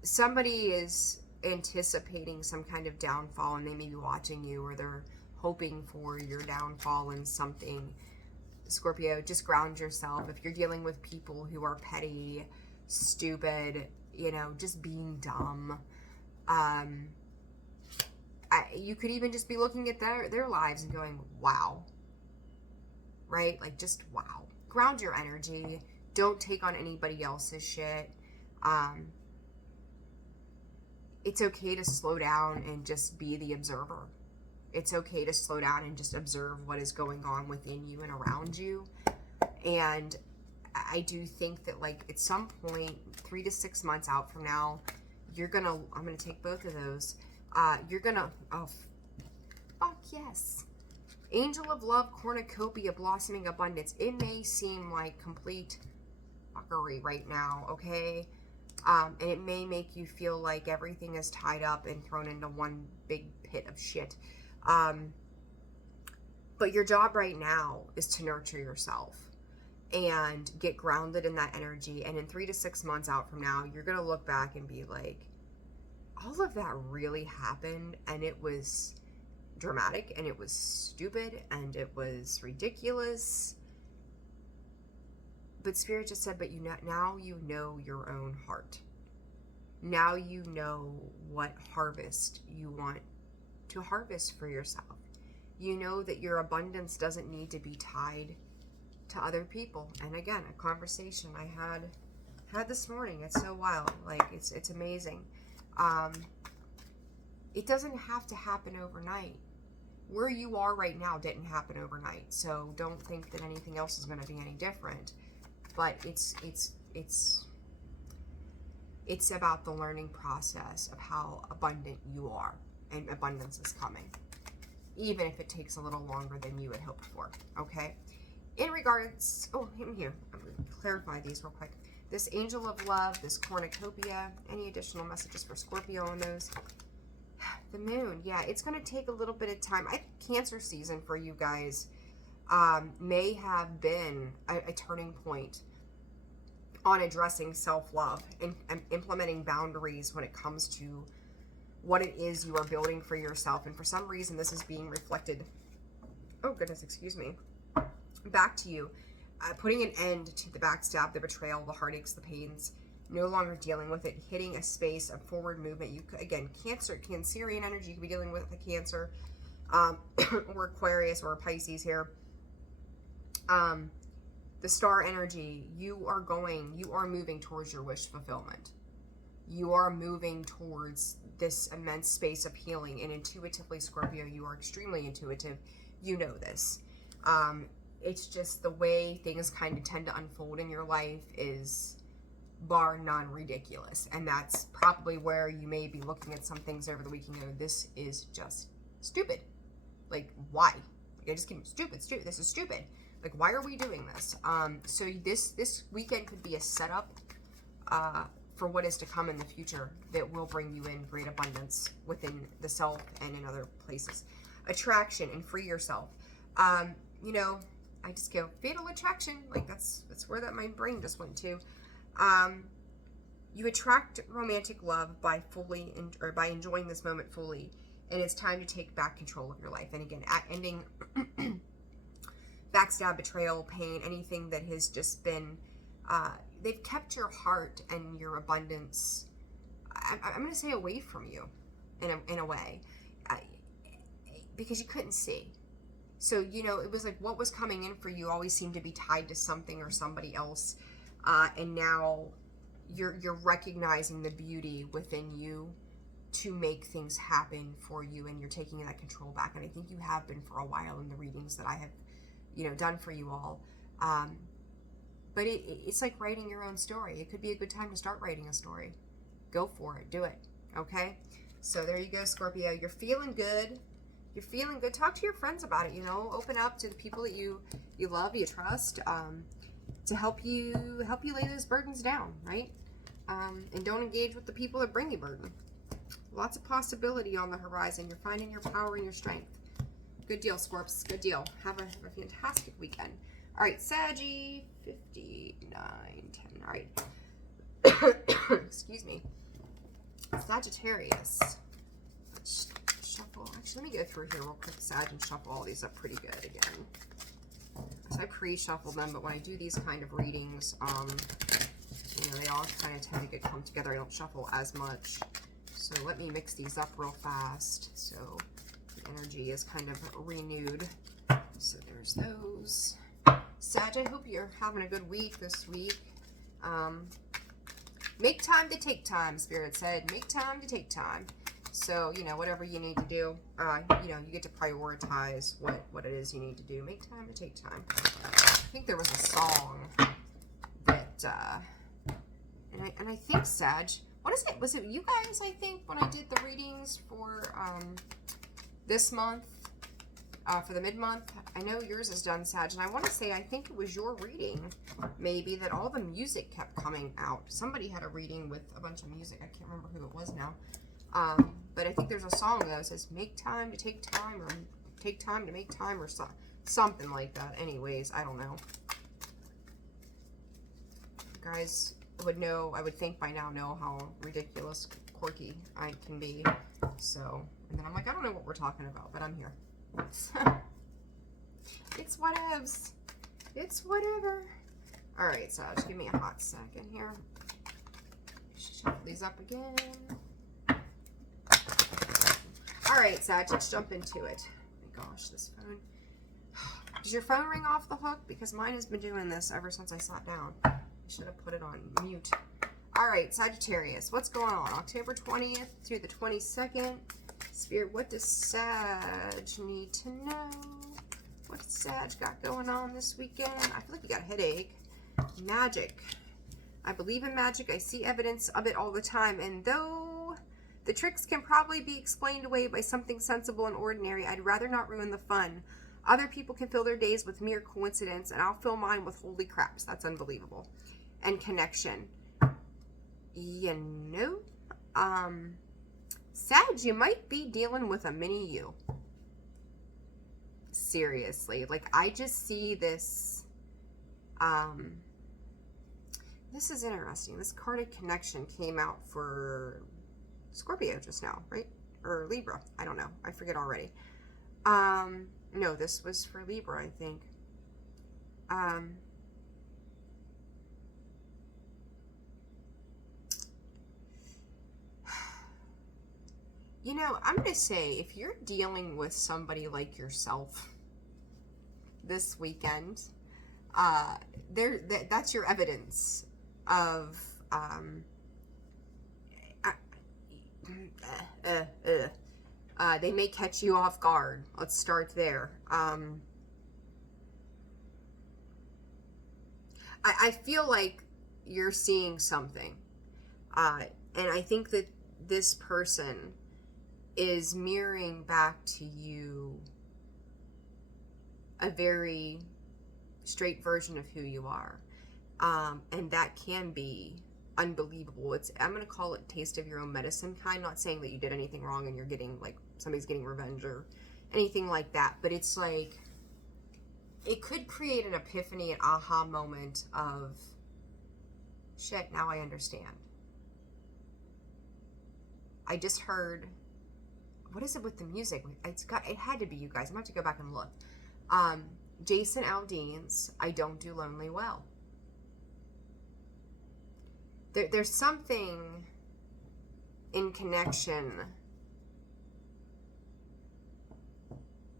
somebody is anticipating some kind of downfall, and they may be watching you, or they're hoping for your downfall in something. Scorpio, just ground yourself. If you're dealing with people who are petty, stupid, just being dumb, you could even just be looking at their lives and going, wow, right? Like, just wow. Ground your energy. Don't take on anybody else's shit. It's okay to slow down and just be the observer. It's okay to slow down and just observe what is going on within you and around you. And I do think that, like, at some point, 3 to 6 months out from now, I'm gonna take both of those. You're gonna, oh, fuck yes. Angel of Love, cornucopia, blossoming abundance. It may seem like complete fuckery right now, okay? And it may make you feel like everything is tied up and thrown into one big pit of shit. But your job right now is to nurture yourself and get grounded in that energy. And in 3 to 6 months out from now, you're going to look back and be like, all of that really happened, and it was dramatic, and it was stupid, and it was ridiculous. But Spirit just said, but now you know your own heart. Now you know what harvest you want to harvest for yourself. You know that your abundance doesn't need to be tied to other people. And again, a conversation I had this morning. It's so wild. Like, it's amazing. It doesn't have to happen overnight. Where you are right now didn't happen overnight. So don't think that anything else is going to be any different. But it's about the learning process of how abundant you are, and abundance is coming, even if it takes a little longer than you had hoped for. Okay. In regards, I'm going to clarify these real quick. This Angel of Love, this cornucopia, any additional messages for Scorpio on those? The Moon, yeah, it's going to take a little bit of time. I think Cancer season for you guys may have been a turning point on addressing self-love and implementing boundaries when it comes to what it is you are building for yourself. And for some reason, this is being reflected, oh goodness, excuse me, back to you. Putting an end to the backstab, the betrayal, the heartaches, the pains, no longer dealing with it, hitting a space of forward movement. You could, again, Cancerian energy, you could be dealing with a Cancer, or Aquarius or Pisces here. The star energy, you are moving towards your wish fulfillment. You are moving towards this immense space of healing. And intuitively, Scorpio, you are extremely intuitive. You know this. It's just the way things kind of tend to unfold in your life is bar none ridiculous. And that's probably where you may be looking at some things over the weekend and go, this is just stupid. Like, why? Like, I just keep stupid. This is stupid. Like, why are we doing this? So this weekend could be a setup for what is to come in the future that will bring you in great abundance within the self and in other places. Attraction and free yourself. You know, I just go fatal attraction. Like, that's where my brain just went to. You attract romantic love by by enjoying this moment fully, and it's time to take back control of your life. And again, ending backstab, betrayal, pain, anything that has just been, they've kept your heart and your abundance, I'm going to say, away from you in a way, because you couldn't see. So, you know, it was like what was coming in for you always seemed to be tied to something or somebody else. And now you're recognizing the beauty within you to make things happen for you, and you're taking that control back. And I think you have been for a while in the readings that I have, you know, done for you all. But it's like writing your own story. It could be a good time to start writing a story. Go for it. Do it. Okay? So there you go, Scorpio. You're feeling good. You're feeling good. Talk to your friends about it, you know. Open up to the people that you love, you trust, to help you lay those burdens down, right? And don't engage with the people that bring you burden. Lots of possibility on the horizon. You're finding your power and your strength. Good deal, Scorps. Good deal. Have a fantastic weekend. All right, Saggy, 59, 10. All right. Excuse me. Sagittarius. Let's shuffle. Actually, let me go through here real quick, Sag, and shuffle all these up pretty good again. So I pre-shuffle them, but when I do these kind of readings, you know, they all kind of tend to get come together. I don't shuffle as much. So let me mix these up real fast so the energy is kind of renewed. So there's those. Sag, I hope you're having a good week this week. Make time to take time, Spirit said. Make time to take time. So, you know, whatever you need to do, you know, you get to prioritize what it is you need to do. Make time to take time. I think there was a song that, and I think, Sag, what is it? Was it you guys, I think, when I did the readings for this month, for the mid-month? I know yours is done, Sag, and I want to say, I think it was your reading, maybe, that all the music kept coming out. Somebody had a reading with a bunch of music. I can't remember who it was now. But I think there's a song that says, make time to take time, or take time to make time, or something like that. Anyways, I don't know. You guys would know, I would think by now know how ridiculous, quirky I can be. So, and then I'm like, I don't know what we're talking about, but I'm here. It's whatevs. It's whatever. All right, so just give me a hot second here. Shuffle these up again. All right, Sag, let's jump into it. Oh my gosh, this phone. Does your phone ring off the hook? Because mine has been doing this ever since I sat down. I should have put it on mute. All right, Sagittarius, what's going on? October 20th through the 22nd. Spirit, what does Sag need to know? What's Sag got going on this weekend? I feel like you got a headache. Magic. I believe in magic. I see evidence of it all the time. And though the tricks can probably be explained away by something sensible and ordinary, I'd rather not ruin the fun. Other people can fill their days with mere coincidence, and I'll fill mine with holy craps. That's unbelievable. And connection. You know, Sag, you might be dealing with a mini you. Seriously. Like, I just see this, this is interesting. This card of connection came out for Scorpio just now, right? Or Libra. I don't know. I forget already. No, this was for Libra, I think. You know, I'm going to say, if you're dealing with somebody like yourself this weekend, that's your evidence of, they may catch you off guard. Let's start there. I feel like you're seeing something. And I think that this person is mirroring back to you a very straight version of who you are. And that can be unbelievable. I'm going to call it taste of your own medicine kind. Not saying that you did anything wrong and you're getting, like, somebody's getting revenge or anything like that. But it's like, it could create an epiphany, an aha moment of, shit, now I understand. I just heard, what is it with the music? It had to be you guys. I'm going to have to go back and look. Jason Aldean's I Don't Do Lonely Well. There's something in connection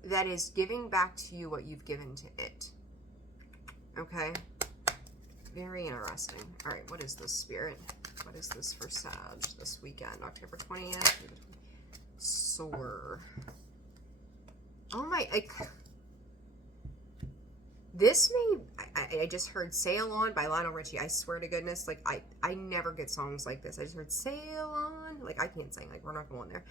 that is giving back to you what you've given to it. Okay? Very interesting. All right, what is this, Spirit? What is this for Sag this weekend? October 20th. Soar. Oh my, this may, I just heard Sail On by Lionel Richie. I swear to goodness, like, I never get songs like this. I just heard Sail On. Like, I can't sing. Like, we're not going there.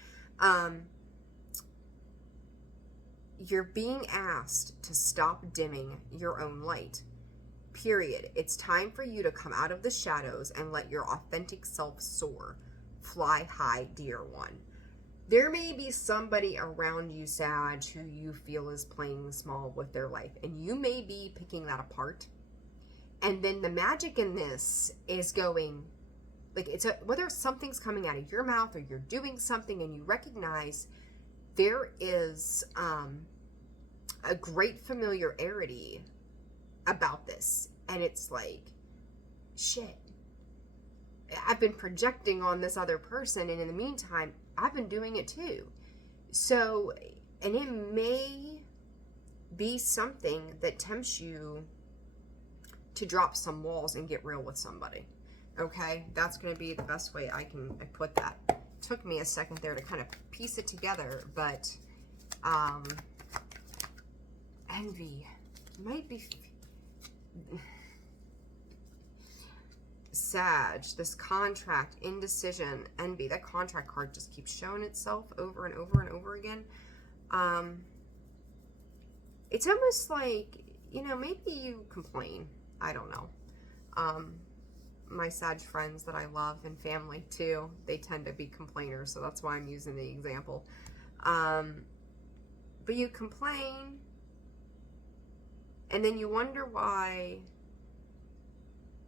You're being asked to stop dimming your own light. Period. It's time for you to come out of the shadows and let your authentic self soar. Fly high, dear one. There may be somebody around you, Sag, who you feel is playing small with their life, and you may be picking that apart. And then the magic in this is going, like, whether something's coming out of your mouth or you're doing something and you recognize there is a great familiarity about this. And it's like, shit, I've been projecting on this other person, and in the meantime, I've been doing it too. So, and it may be something that tempts you to drop some walls and get real with somebody. Okay? That's going to be the best way I can put that. took me a second there to kind of piece it together, but envy might be Sag, this contract, indecision, envy. That contract card just keeps showing itself over and over and over again. It's almost like, you know, maybe you complain. I don't know. My Sag friends that I love and family too, they tend to be complainers, so that's why I'm using the example. But you complain, and then you wonder why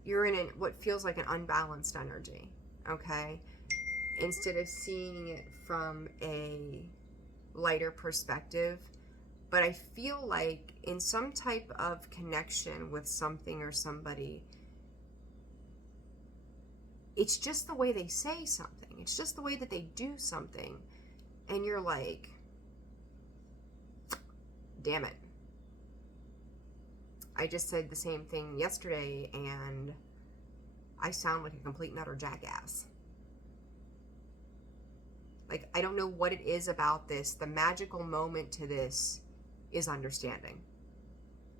you're in what feels like an unbalanced energy, okay? Instead of seeing it from a lighter perspective. But I feel like in some type of connection with something or somebody, it's just the way they say something. It's just the way that they do something. And you're like, damn it. I just said the same thing yesterday and I sound like a complete and utter jackass. Like, I don't know what it is about this. The magical moment to this is understanding.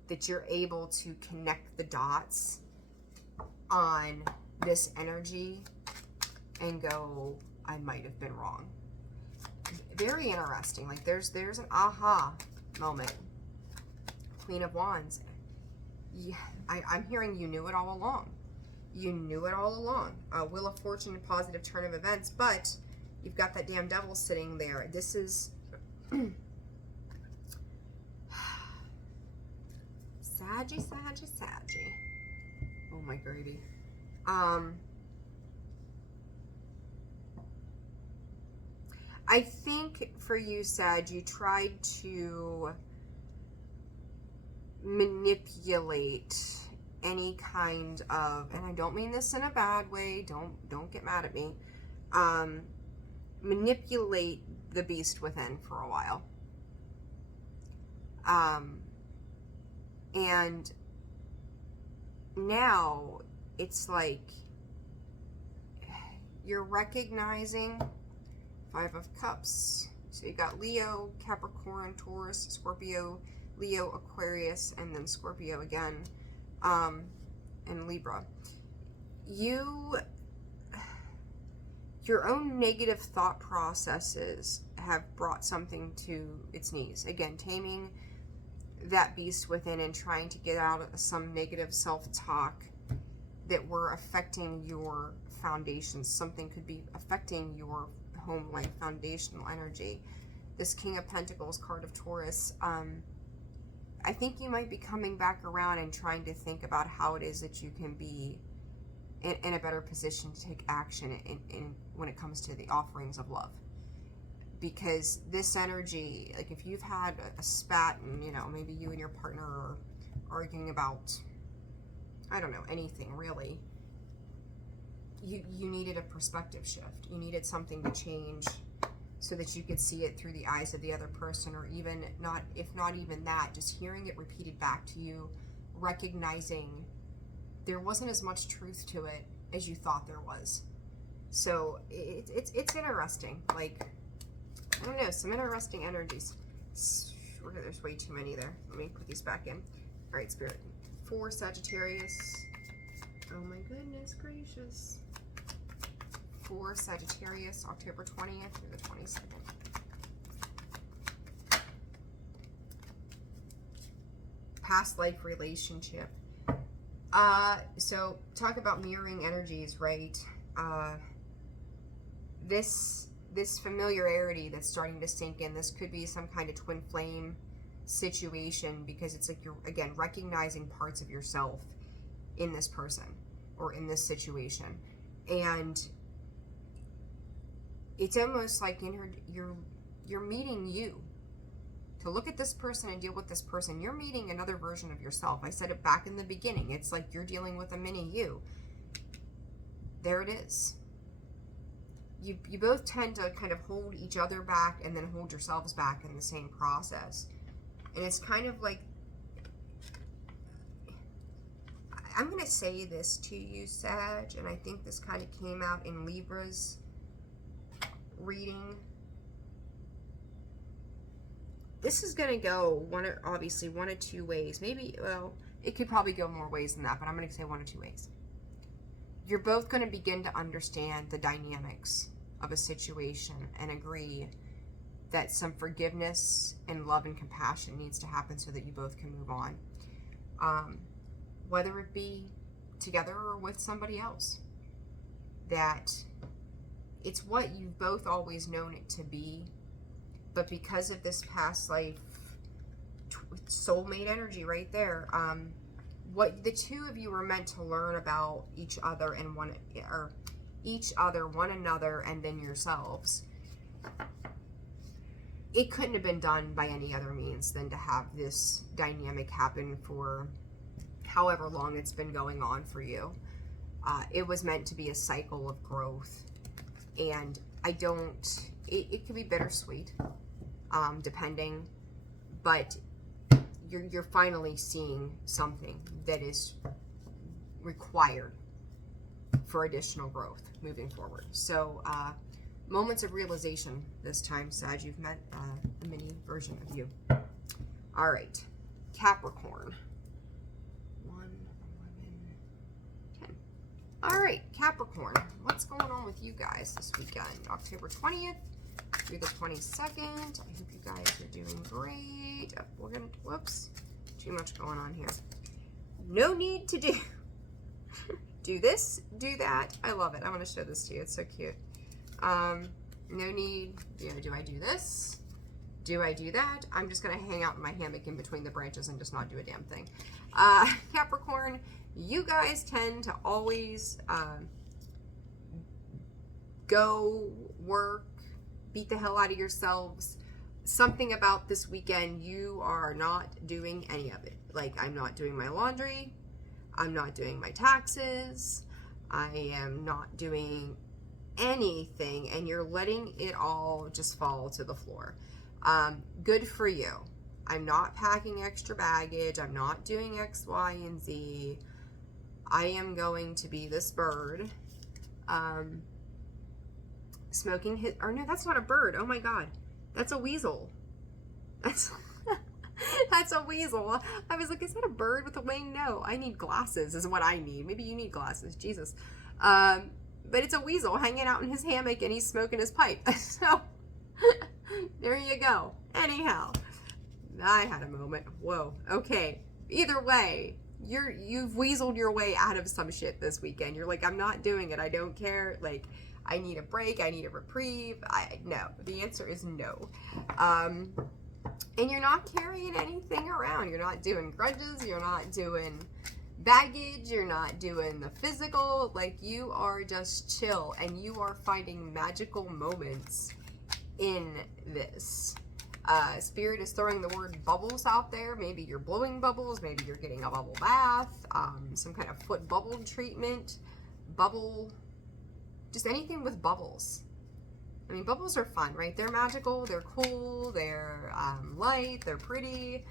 That you're able to connect the dots on this energy and go, I might have been wrong. Very interesting. Like, there's an aha moment. Queen of Wands. Yeah, I'm hearing you knew it all along. You knew it all along. Wheel of Fortune, a positive turn of events, but you've got that damn devil sitting there. This is Saggy. Oh my gravy. I think for you, Sag, you tried to manipulate any kind of, and I don't mean this in a bad way, don't get mad at me, manipulate the beast within for a while. And now it's like you're recognizing 5 of Cups. So you got Leo, Capricorn, Taurus, Scorpio, Leo, Aquarius, and then Scorpio again, and Libra. Your own negative thought processes have brought something to its knees. Again, taming that beast within and trying to get out of some negative self-talk that were affecting your foundations. Something could be affecting your home life, foundational energy. This King of Pentacles, card of Taurus, I think you might be coming back around and trying to think about how it is that you can be in a better position to take action in when it comes to the offerings of love. Because this energy, like if you've had a spat and, you know, maybe you and your partner are arguing about, I don't know, anything really, you needed a perspective shift. You needed something to change so that you could see it through the eyes of the other person, or even not, if not even that, just hearing it repeated back to you, recognizing there wasn't as much truth to it as you thought there was. So it's interesting. Like, I don't know, some interesting energies. There's way too many there. Let me put these back in. All right, Spirit. For Sagittarius. Oh my goodness gracious. For Sagittarius, October 20th through the 22nd. Past life relationship. So talk about mirroring energies, right? This familiarity that's starting to sink in, this could be some kind of twin flame situation, because it's like you're, again, recognizing parts of yourself in this person or in this situation. And it's almost like you're meeting you. To look at this person and deal with this person, you're meeting another version of yourself. I said it back in the beginning. It's like you're dealing with a mini you. There it is. You both tend to kind of hold each other back and then hold yourselves back in the same process. And it's kind of like, I'm going to say this to you, Sag, and I think this kind of came out in Libra's reading, this is going to go obviously one of two ways. Maybe, well, it could probably go more ways than that, but I'm going to say one of two ways. You're both going to begin to understand the dynamics of a situation and agree that some forgiveness and love and compassion needs to happen so that you both can move on. Whether it be together or with somebody else. That it's what you've both always known it to be, but because of this past life, soulmate energy right there, what the two of you were meant to learn about each other and one another, and then yourselves. It couldn't have been done by any other means than to have this dynamic happen for however long it's been going on for you. It was meant to be a cycle of growth, and it could be bittersweet, depending, but you're finally seeing something that is required for additional growth moving forward. So, moments of realization this time, Sag. You've met a mini version of you. All right, Capricorn. 1, 11, 10. All right, Capricorn. What's going on with you guys this weekend? October 20th through the 22nd. I hope you guys are doing great. Whoops, too much going on here. No need to do this, do that. I love it. I want to show this to you. It's so cute. No need, do I do this? Do I do that? I'm just going to hang out in my hammock in between the branches and just not do a damn thing. Capricorn, you guys tend to always go work, beat the hell out of yourselves. Something about this weekend, you are not doing any of it. Like, I'm not doing my laundry. I'm not doing my taxes. I am not doing anything, and you're letting it all just fall to the floor. Good for you. I'm not packing extra baggage. I'm not doing X, Y, and Z. I am going to be this bird, smoking his, or no, that's not a bird. Oh my God. That's a weasel. That's a weasel. I was like, is that a bird with a wing? No, I need glasses is what I need. Maybe you need glasses. Jesus. But it's a weasel hanging out in his hammock and he's smoking his pipe. So there you go. Anyhow, I had a moment. Whoa. Okay. Either way, you've weaseled your way out of some shit this weekend. You're like, I'm not doing it. I don't care. Like, I need a break. I need a reprieve. No. The answer is no. And you're not carrying anything around. You're not doing grudges. You're not doing baggage. You're not doing the physical. Like, you are just chill, and you are finding magical moments in this. Spirit is throwing the word bubbles out there. Maybe you're blowing bubbles. Maybe you're getting a bubble bath, some kind of foot bubble treatment, just anything with bubbles. I mean, bubbles are fun, right? They're magical, they're cool, they're light, they're pretty,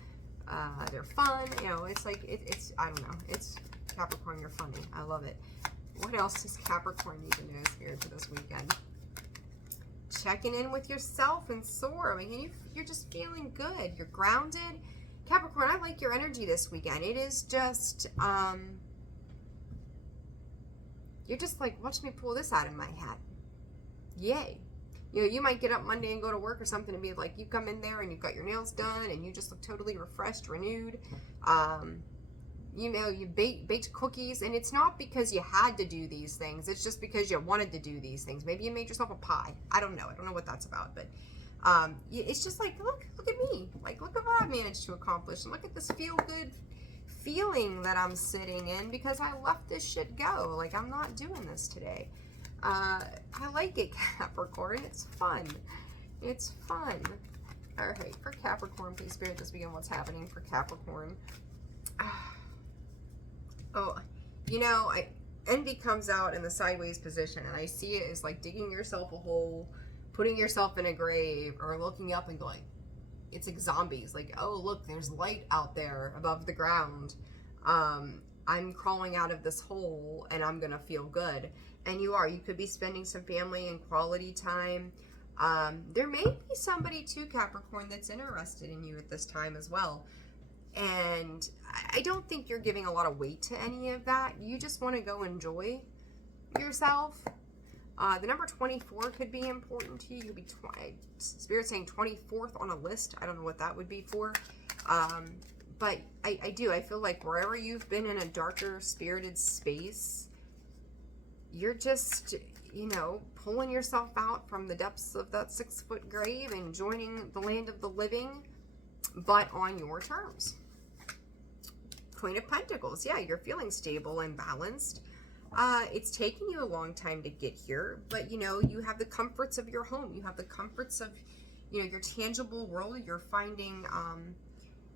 they're fun. You know, it's like, it's I don't know. It's Capricorn, you're funny. I love it. What else does Capricorn need to know, Spirit, for this weekend? Checking in with yourself and soar. I mean, you're just feeling good. You're grounded. Capricorn, I like your energy this weekend. It is just, you're just like, watch me pull this out of my hat. Yay. You know, you might get up Monday and go to work or something and be like, you come in there and you've got your nails done and you just look totally refreshed, renewed. You know, you baked cookies, and it's not because you had to do these things. It's just because you wanted to do these things. Maybe you made yourself a pie. I don't know. I don't know what that's about, but it's just like, look at me. Like, look at what I managed to accomplish, and look at this feel-good feeling that I'm sitting in because I let this shit go. Like, I'm not doing this today. I like it, Capricorn. It's fun. It's fun. All right, for Capricorn, please, Spirit, this weekend, what's happening for Capricorn? Oh, you know, envy comes out in the sideways position, and I see it as like digging yourself a hole, putting yourself in a grave, or looking up and going, it's like zombies. Like, oh, look, there's light out there above the ground. I'm crawling out of this hole, and I'm going to feel good. And you could be spending some family and quality time. There may be somebody too, Capricorn, that's interested in you at this time as well. And I don't think you're giving a lot of weight to any of that. You just want to go enjoy yourself. The number 24 could be important to you. You could be, Spirit saying 24th on a list. I don't know what that would be for. But I feel like wherever you've been in a darker spirited space, you're just, you know, pulling yourself out from the depths of that 6-foot grave and joining the land of the living, but on your terms. Queen of Pentacles. Yeah, you're feeling stable and balanced. It's taken you a long time to get here, but you know, you have the comforts of your home. You have the comforts of, you know, your tangible world. You're finding,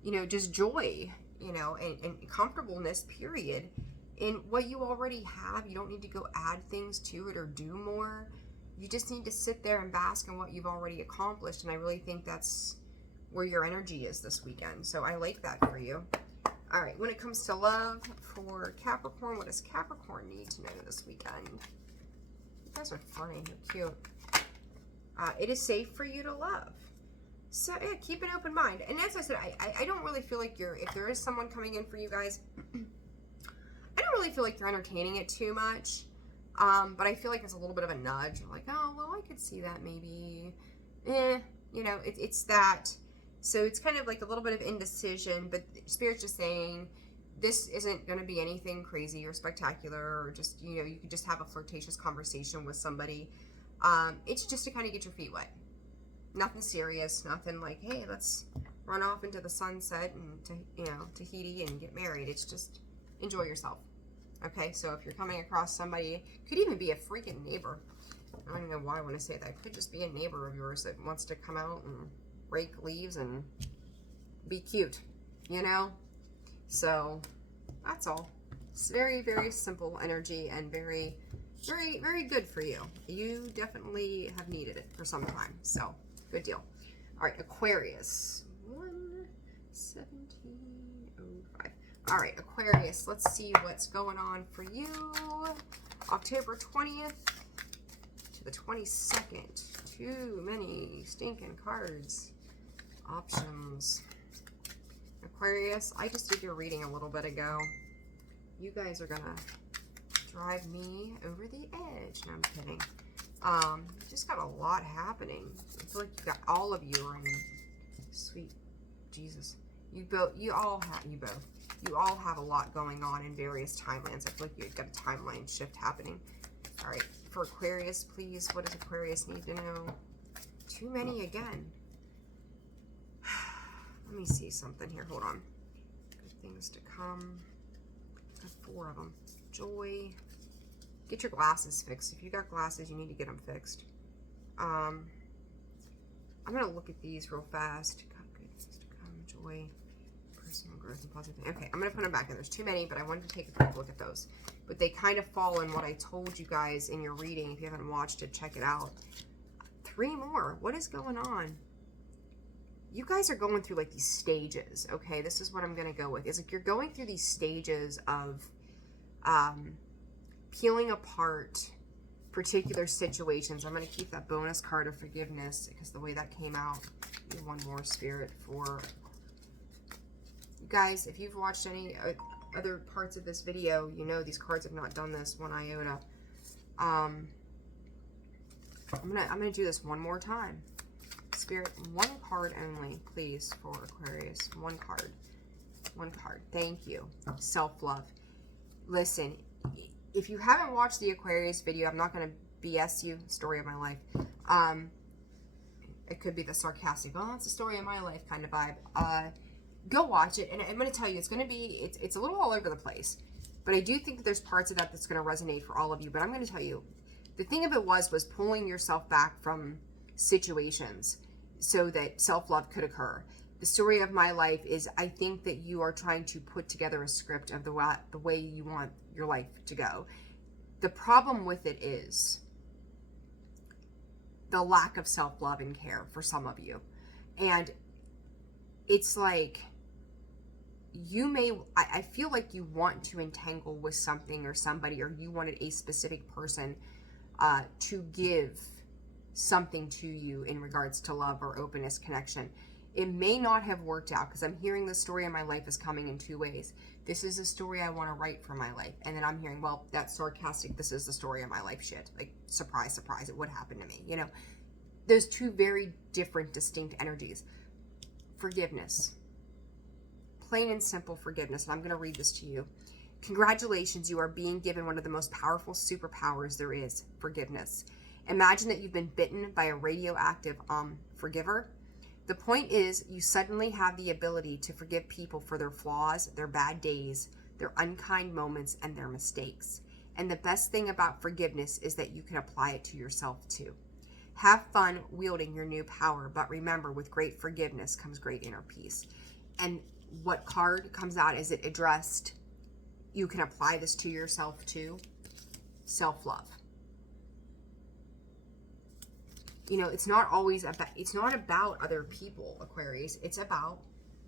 you know, just joy, you know, and comfortableness, period, in what you already have. You don't need to go add things to it or do more. You just need to sit there and bask in what you've already accomplished. And I really think that's where your energy is this weekend. So I like that for you. All right, when it comes to love for Capricorn, what does Capricorn need to know this weekend? You guys are funny. You're cute. It is safe for you to love. So, yeah, keep an open mind. And as I said, I don't really feel like if there is someone coming in for you guys, I don't really feel like you're entertaining it too much. But I feel like it's a little bit of a nudge. I'm like, oh, well, I could see that maybe. You know, it's that. So it's kind of like a little bit of indecision, but Spirit's just saying this isn't going to be anything crazy or spectacular, or just, you know, you could just have a flirtatious conversation with somebody. It's just to kind of get your feet wet. Nothing serious, nothing like, hey, let's run off into the sunset and to, you know, Tahiti and get married. It's just enjoy yourself. Okay, so if you're coming across somebody, could even be a freaking neighbor. I don't even know why I want to say that. It could just be a neighbor of yours that wants to come out and rake leaves and be cute, you know? So that's all. It's very, very simple energy and very, very, very good for you. You definitely have needed it for some time. So good deal. All right, Aquarius. 1/17/05. All right, Aquarius, let's see what's going on for you. October 20th to the 22nd. Too many stinking cards. Options. Aquarius, I just did your reading a little bit ago. You guys are gonna drive me over the edge. No, I'm kidding. You just got a lot happening. I feel like you got, all of you are in, sweet Jesus. You all have a lot going on in various timelines. I feel like you've got a timeline shift happening. All right, for Aquarius, please, what does Aquarius need to know? Too many again. Let me see something here. Hold on. Good things to come. I have 4 of them. Joy. Get your glasses fixed. If you got glasses, you need to get them fixed. I'm going to look at these real fast. God, good things to come. Joy. Personal growth and positive. Okay, I'm going to put them back in. There's too many, but I wanted to take a quick look at those. But they kind of fall in what I told you guys in your reading. If you haven't watched it, check it out. 3 more. What is going on? You guys are going through like these stages, okay? This is what I'm going to go with. It's like you're going through these stages of peeling apart particular situations. I'm going to keep that bonus card of forgiveness because the way that came out. One more, Spirit, for you guys. If you've watched any other parts of this video, you know these cards have not done this 1 iota. I'm gonna do this one more time. Spirit, 1 card only, please, for Aquarius. 1 card. 1 card. Thank you. Self-love. Listen, if you haven't watched the Aquarius video, I'm not going to BS you. Story of my life. It could be the sarcastic, oh, it's the story of my life kind of vibe. Go watch it, and I'm going to tell you, it's going to be, it's a little all over the place. But I do think that there's parts of that that's going to resonate for all of you. But I'm going to tell you, the thing of it was pulling yourself back from situations so that self-love could occur. The story of my life is, I think that you are trying to put together a script of the way you want your life to go. The problem with it is the lack of self-love and care for some of you. And it's like, I feel like you want to entangle with something or somebody, or you wanted a specific person to give something to you in regards to love or openness, connection. It may not have worked out, because I'm hearing the story of my life is coming in two ways. This is a story I want to write for my life. And then I'm hearing, well, that's sarcastic. This is the story of my life shit. Like, surprise, surprise, it would happen to me. You know, there's two very different, distinct energies. Forgiveness. Plain and simple forgiveness. And I'm going to read this to you. Congratulations, you are being given one of the most powerful superpowers there is, forgiveness. Imagine that you've been bitten by a radioactive forgiver. The point is, you suddenly have the ability to forgive people for their flaws, their bad days, their unkind moments, and their mistakes. And the best thing about forgiveness is that you can apply it to yourself too. Have fun wielding your new power, but remember, with great forgiveness comes great inner peace. And what card comes out is it addressed, you can apply this to yourself too, self-love. You know, it's not always about, it's not about other people, Aquarius. It's about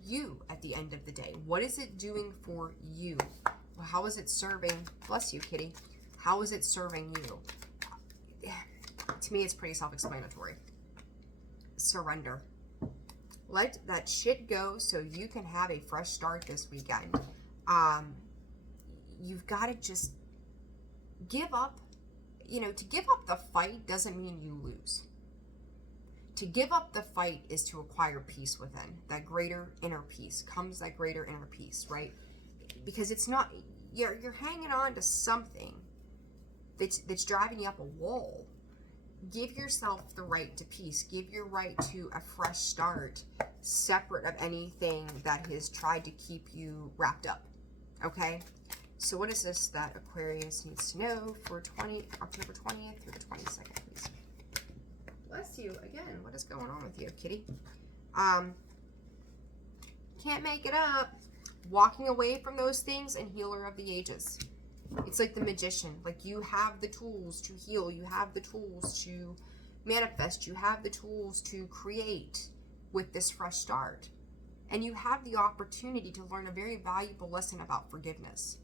you at the end of the day. What is it doing for you? How is it serving, bless you, kitty. How is it serving you? To me, it's pretty self-explanatory. Surrender. Let that shit go so you can have a fresh start this weekend. You've got to just give up. You know, to give up the fight doesn't mean you lose. To give up the fight is to acquire peace within. That greater inner peace comes, that greater inner peace, right? Because it's not, you're hanging on to something that's driving you up a wall. Give yourself the right to peace. Give your right to a fresh start, separate of anything that has tried to keep you wrapped up. Okay? So what is this that Aquarius needs to know for October 20th through the 22nd, please? Bless you. Again, what is going on with you, kitty? Can't make it up. Walking away from those things, and healer of the ages. It's like the magician. Like, you have the tools to heal. You have the tools to manifest. You have the tools to create with this fresh start. And you have the opportunity to learn a very valuable lesson about forgiveness.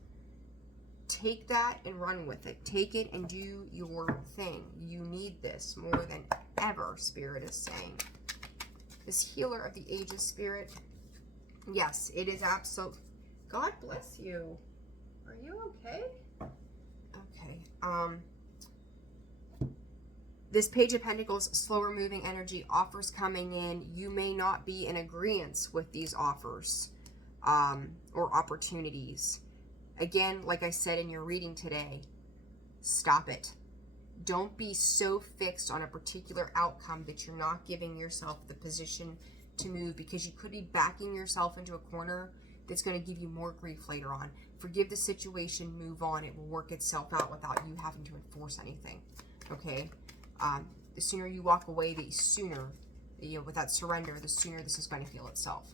Take that and run with it. Take it and do your thing. You need this more than ever, Spirit is saying. This healer of the ages, Spirit. Yes, it is absolute. God bless you. Are you okay? Okay. This Page of Pentacles, slower moving energy, offers coming in. You may not be in agreement with these offers or opportunities. Again, like I said in your reading today, stop it. Don't be so fixed on a particular outcome that you're not giving yourself the position to move, because you could be backing yourself into a corner that's going to give you more grief later on. Forgive the situation, move on. It will work itself out without you having to enforce anything. Okay? The sooner you walk away, the sooner, with that surrender, the sooner this is going to heal itself.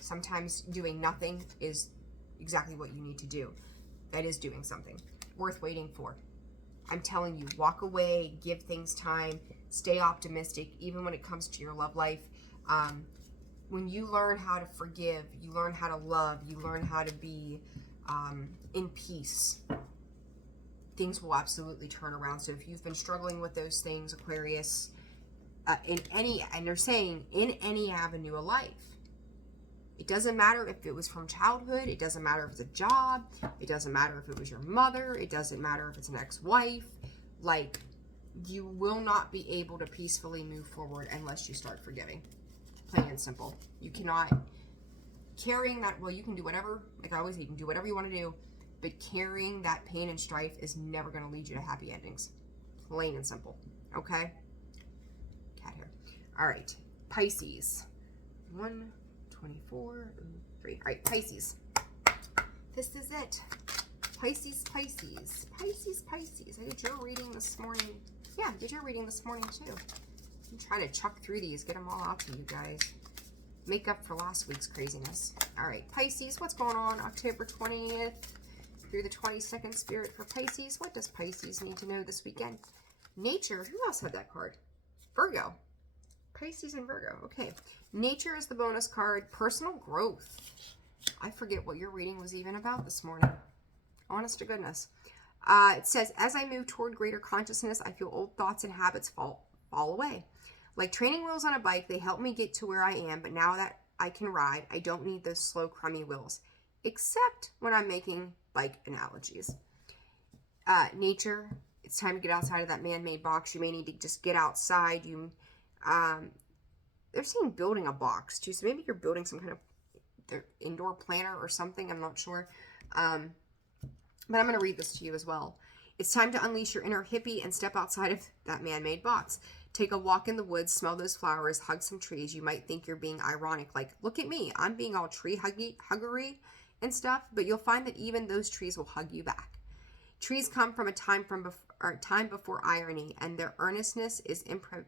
Sometimes doing nothing is exactly what you need to do. That is doing something worth waiting for. I'm telling you, walk away, give things time, stay optimistic, even when it comes to your love life. When you learn how to forgive, you learn how to love, you learn how to be in peace, things will absolutely turn around. So if you've been struggling with those things, Aquarius, and they're saying in any avenue of life, it doesn't matter if it was from childhood, it doesn't matter if it's a job, it doesn't matter if it was your mother, it doesn't matter if it's an ex-wife, like, you will not be able to peacefully move forward unless you start forgiving. Plain and simple. You cannot, carrying that, well, you can do whatever, like I always say, you can do whatever you want to do, but carrying that pain and strife is never going to lead you to happy endings. Plain and simple. Okay? Cat hair. All right. Pisces. 124, 3. All right, Pisces. This is it. Pisces. I did your reading this morning. Yeah, I did your reading this morning too. I'm trying to chuck through these, get them all out to you guys. Make up for last week's craziness. All right, Pisces, what's going on October 20th through the 22nd, Spirit, for Pisces? What does Pisces need to know this weekend? Nature. Who else had that card? Virgo. Pisces and Virgo. Okay. Nature is the bonus card. Personal growth. I forget what your reading was even about this morning. Honest to goodness. It says, as I move toward greater consciousness, I feel old thoughts and habits fall fall away. Like training wheels on a bike, they help me get to where I am, but now that I can ride, I don't need those slow, crummy wheels, except when I'm making bike analogies. Nature, it's time to get outside of that man-made box. You may need to just get outside. They're saying building a box too, so maybe you're building some kind of indoor planner or something. I'm not sure. But I'm going to read this to you as well. It's time to unleash your inner hippie and step outside of that man-made box. Take a walk in the woods, smell those flowers, hug some trees. You might think you're being ironic, like, look at me, I'm being all tree huggery and stuff, but you'll find that even those trees will hug you back. Trees come from a time before irony, and their earnestness is impervious.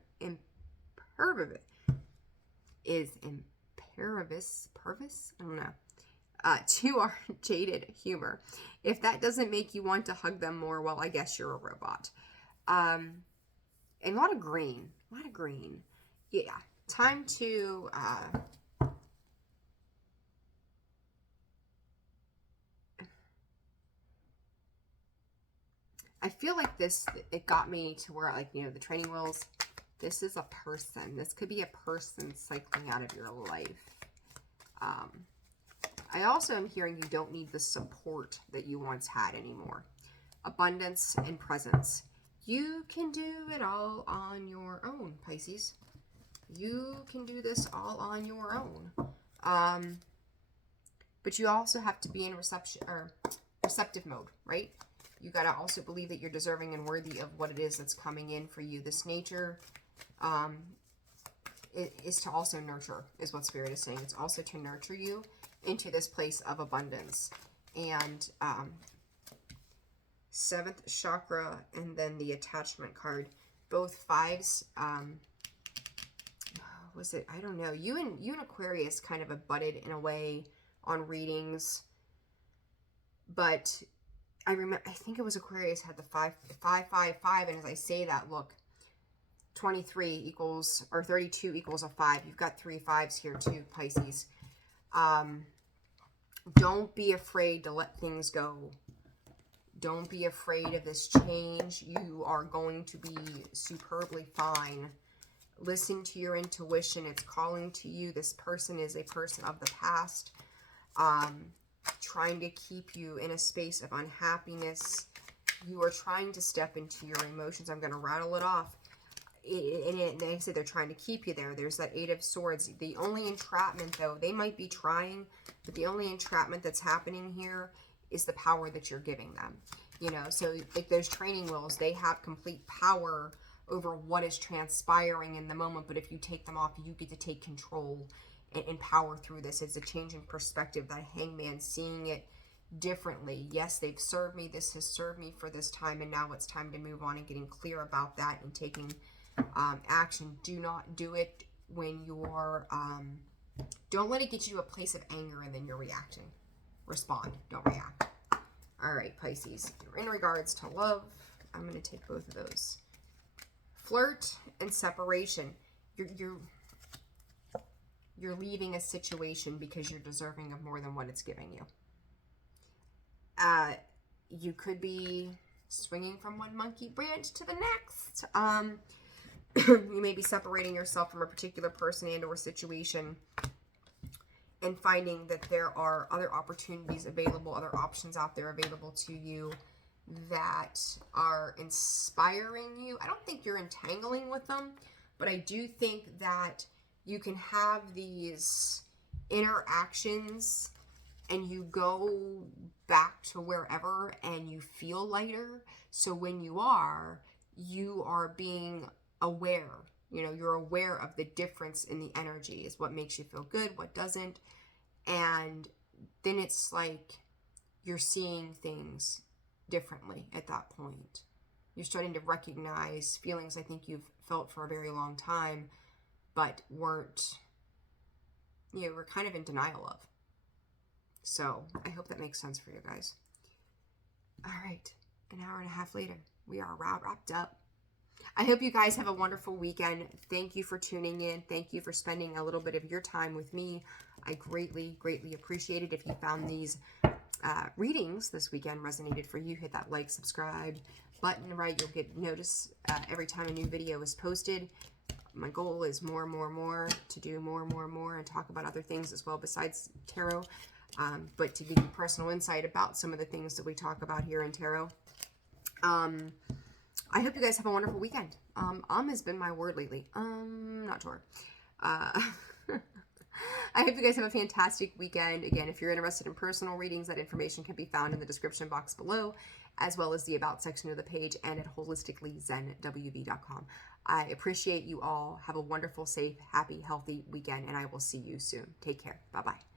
I don't know. To our jaded humor. If that doesn't make you want to hug them more, well, I guess you're a robot. And a lot of green. Yeah. Time to I feel like it got me to where, like, you know, the training wheels, this is a person. This could be a person cycling out of your life. I also am hearing you don't need the support that you once had anymore. Abundance and presence. You can do it all on your own, Pisces. You can do this all on your own. But you also have to be in receptive mode, right? You got to also believe that you're deserving and worthy of what it is that's coming in for you. This nature is to also nurture, is what Spirit is saying. It's also to nurture you into this place of abundance. And 7th chakra, and then the attachment card. Both 5s. Was it? I don't know. You and Aquarius kind of abutted in a way on readings. But I think it was Aquarius had the 5, 5, 5, 5, and as I say that, look, 23 equals, or 32 equals a 5. You've got 3 5s here too, Pisces. Don't be afraid to let things go. Don't be afraid of this change. You are going to be superbly fine. Listen to your intuition. It's calling to you. This person is a person of the past, trying to keep you in a space of unhappiness. You are trying to step into your emotions. I'm going to rattle it off. They say they're trying to keep you there. There's that 8 of Swords. The only entrapment, though, they might be trying, but the only entrapment that's happening here is the power that you're giving them. You know, so like those training wheels, they have complete power over what is transpiring in the moment. But if you take them off, you get to take control and power through this. It's a change in perspective. That Hangman, seeing it differently. Yes, they've served me. This has served me for this time, and now it's time to move on and getting clear about that and taking action. Do not do it when you're don't let it get you to a place of anger and then you're reacting. Respond, don't react. All right, Pisces, in regards to love, I'm going to take both of those. Flirt and separation. You're leaving a situation because you're deserving of more than what it's giving you. You could be swinging from one monkey branch to the next. You may be separating yourself from a particular person and or situation and finding that there are other opportunities available, other options out there available to you that are inspiring you. I don't think you're entangling with them, but I do think that you can have these interactions and you go back to wherever and you feel lighter. So when you are being aware. You know, you're aware of the difference in the energy is what makes you feel good, what doesn't. And then it's like you're seeing things differently at that point. You're starting to recognize feelings I think you've felt for a very long time, but were kind of in denial of. So I hope that makes sense for you guys. All right, an hour and a half later, we are wrapped up. I hope you guys have a wonderful weekend. Thank you for tuning in. Thank you for spending a little bit of your time with me. I greatly, greatly appreciate it. If you found these readings this weekend resonated for you, hit that like, subscribe, button, right? You'll get notice every time a new video is posted. My goal is more to do more and talk about other things as well besides tarot, but to give you personal insight about some of the things that we talk about here in tarot. I hope you guys have a wonderful weekend. Has been my word lately. Not sure. I hope you guys have a fantastic weekend. Again, if you're interested in personal readings, that information can be found in the description box below, as well as the About section of the page and at holisticallyzenwv.com. I appreciate you all. Have a wonderful, safe, happy, healthy weekend, and I will see you soon. Take care. Bye-bye.